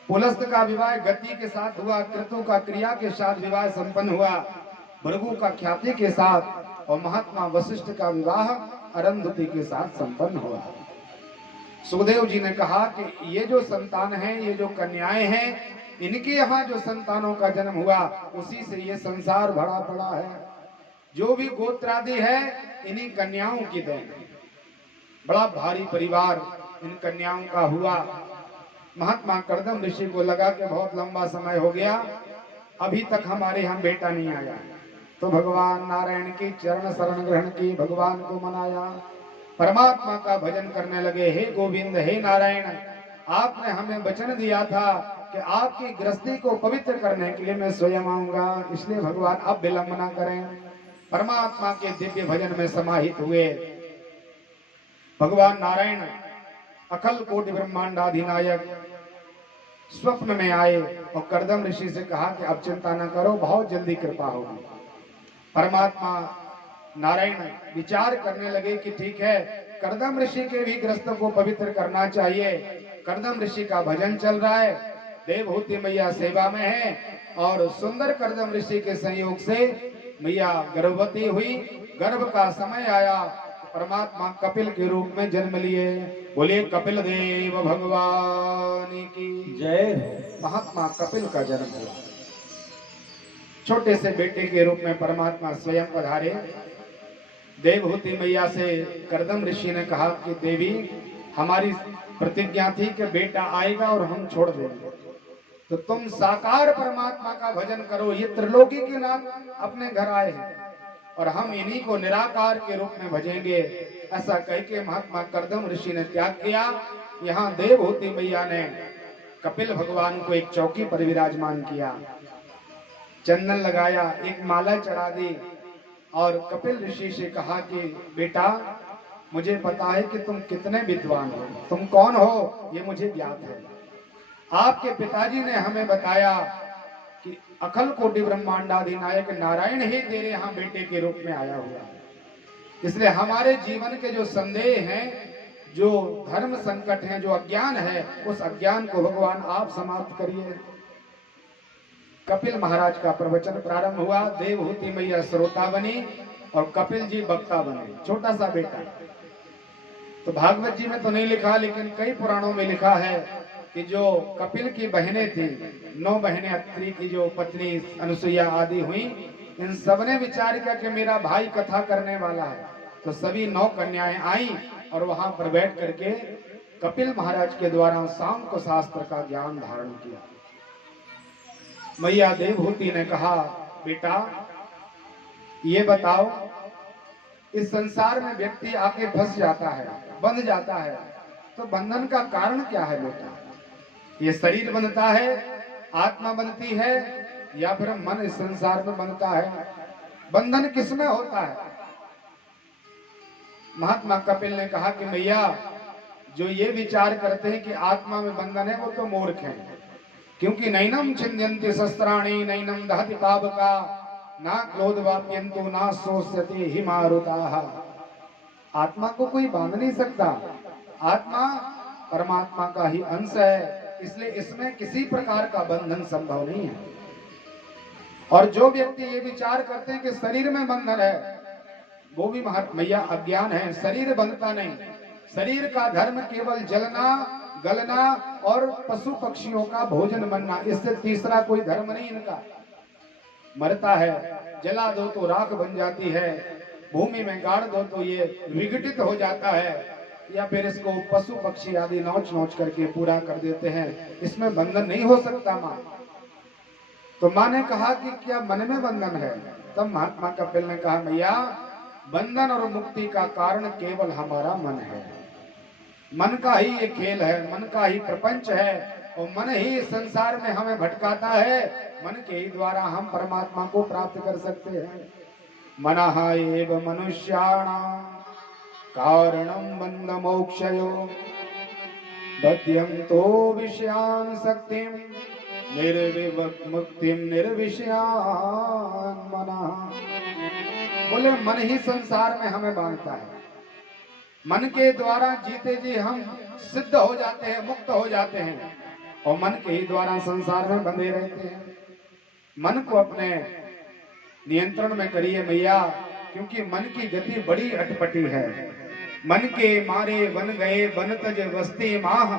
पुलस्त का विवाह गति के साथ हुआ, क्रतु का क्रिया के साथ विवाह संपन्न हुआ, भृगु का ख्याति के साथ, और महात्मा वशिष्ठ का विवाह अरुंधति के साथ संपन्न हुआ। सुखदेव जी ने कहा कि ये जो संतान हैं, ये जो कन्याएं हैं, इनके यहाँ जो संतानों का जन्म हुआ उसी से ये संसार भरा पड़ा है। जो भी गोत्रादि है इन्हीं कन्याओं की देन। बड़ा भारी परिवार इन कन्याओं का हुआ। महात्मा कर्दम ऋषि को लगा कि बहुत लंबा समय हो गया, अभी तक हमारे यहाँ बेटा नहीं आया। तो भगवान नारायण की चरण शरण ग्रहण की, भगवान को मनाया, परमात्मा का भजन करने लगे। हे गोविंद, हे नारायण, आपने हमें वचन दिया था कि आपकी गृहस्थी को पवित्र करने के लिए मैं स्वयं आऊंगा, इसलिए भगवान अब विलंब न करें। परमात्मा के दिव्य भजन में समाहित हुए। भगवान नारायण अखल कोटि ब्रह्मांडाधिनायक स्वप्न में आए और कर्दम ऋषि से कहा कि अब चिंता न करो, बहुत जल्दी कृपा होगी। परमात्मा नारायण विचार करने लगे कि ठीक है, कर्दम ऋषि के भी ग्रस्त को पवित्र करना चाहिए। कर्दम ऋषि का भजन चल रहा है, देवहूति मैया सेवा में है और सुंदर कर्दम ऋषि के संयोग से मैया गर्भवती हुई। गर्भ का समय आया, परमात्मा कपिल के रूप में जन्म लिए। बोलिए कपिल देव भगवान की जय। महात्मा कपिल का जन्म हुआ। छोटे से बेटे के रूप में परमात्मा स्वयं पधारे। देवहूति मैया से कर्दम ऋषि ने कहा कि देवी, हमारी प्रतिज्ञा थी कि बेटा आएगा और हम छोड़ देंगे, तो तुम साकार परमात्मा का भजन करो। ये त्रिलोकी के नाथ अपने घर आए हैं और हम इन्हीं को निराकार के रूप में भजेंगे। ऐसा कह के महात्मा कर्दम ऋषि ने त्याग किया। यहाँ देवहूति मैया ने कपिल भगवान को एक चौकी पर विराजमान किया, चंदन लगाया, एक माला चढ़ा दी और कपिल ऋषि से कहा कि बेटा, मुझे पता है कि तुम कितने विद्वान हो, तुम कौन हो ये मुझे ज्ञात है। आपके पिताजी ने हमें बताया कि अखल कोटि ब्रह्मांडाधिनायक नारायण ही तेरे यहाँ बेटे के रूप में आया हुआ है, इसलिए हमारे जीवन के जो संदेह हैं, जो धर्म संकट हैं, जो अज्ञान है, उस अज्ञान को भगवान आप समाप्त करिए। कपिल महाराज का प्रवचन प्रारंभ हुआ। देवहूति मैया श्रोता बनी और कपिल जी वक्ता बने। छोटा सा बेटा। तो भागवत जी में तो नहीं लिखा, लेकिन कई पुराणों में लिखा है कि जो कपिल की बहनें थी, 9 बहनें, अत्रि की जो पत्नी अनुसुईया आदि हुई, इन सबने विचार किया कि मेरा भाई कथा करने वाला है। तो सभी 9 कन्याएं आई और वहां पर बैठ करके कपिल महाराज के द्वारा सांख्य शास्त्र का ज्ञान धारण किया। मैया देवहूति ने कहा, बेटा ये बताओ, इस संसार में व्यक्ति आके फंस जाता है, बंध जाता है, तो बंधन का कारण क्या है बेटा? ये शरीर बनता है, आत्मा बनती है, या फिर मन इस संसार में बनता है? बंधन किसमें होता है? महात्मा कपिल ने कहा कि मैया, जो ये विचार करते हैं कि आत्मा में बंधन है वो तो मूर्ख हैं, क्योंकि नैनम छिंद्यन्ति शस्त्राणि नैनम दहति पावका ना क्रोध वाप्यंतु ना सोस्यति हि मारुताः। आत्मा को कोई बांध नहीं सकता, आत्मा परमात्मा का ही अंश है, इसलिए इसमें किसी प्रकार का बंधन संभव नहीं है। और जो व्यक्ति ये विचार करते हैं कि शरीर में बंधन है, वो भी मैया अज्ञान है। शरीर बंधता नहीं, शरीर का धर्म केवल जलना, गलना और पशु पक्षियों का भोजन बनना, इससे तीसरा कोई धर्म नहीं इनका। मरता है, जला दो तो राख बन जाती है, भूमि में गाड़ दो तो ये विघटित हो जाता है, या फिर इसको पशु पक्षी आदि नोच नोच करके पूरा कर देते हैं। इसमें बंधन नहीं हो सकता माँ। तो माँ ने कहा कि क्या मन में बंधन है? तब महात्मा कपिल ने कहा, मैया बंधन और मुक्ति का कारण केवल हमारा मन है। मन का ही ये खेल है, मन का ही प्रपंच है, और मन ही संसार में हमें भटकाता है। मन के ही द्वारा हम परमात्मा को प्राप्त कर सकते हैं। मनः एव मनुष्याणां कारणं बंध मोक्षयो बध्यन्तो विषयान् शक्तिं निर्विमुक्तिं निर्विषयान् मनः। बोले मन ही संसार में हमें बांधता है। मन के द्वारा जीते जी हम सिद्ध हो जाते हैं, मुक्त हो जाते हैं, और मन के ही द्वारा संसार में बंधे रहते हैं। मन को अपने नियंत्रण में करिए मैया, क्योंकि मन की गति बड़ी अटपटी है। मन के मारे बन गए बन तज वस्ती माह,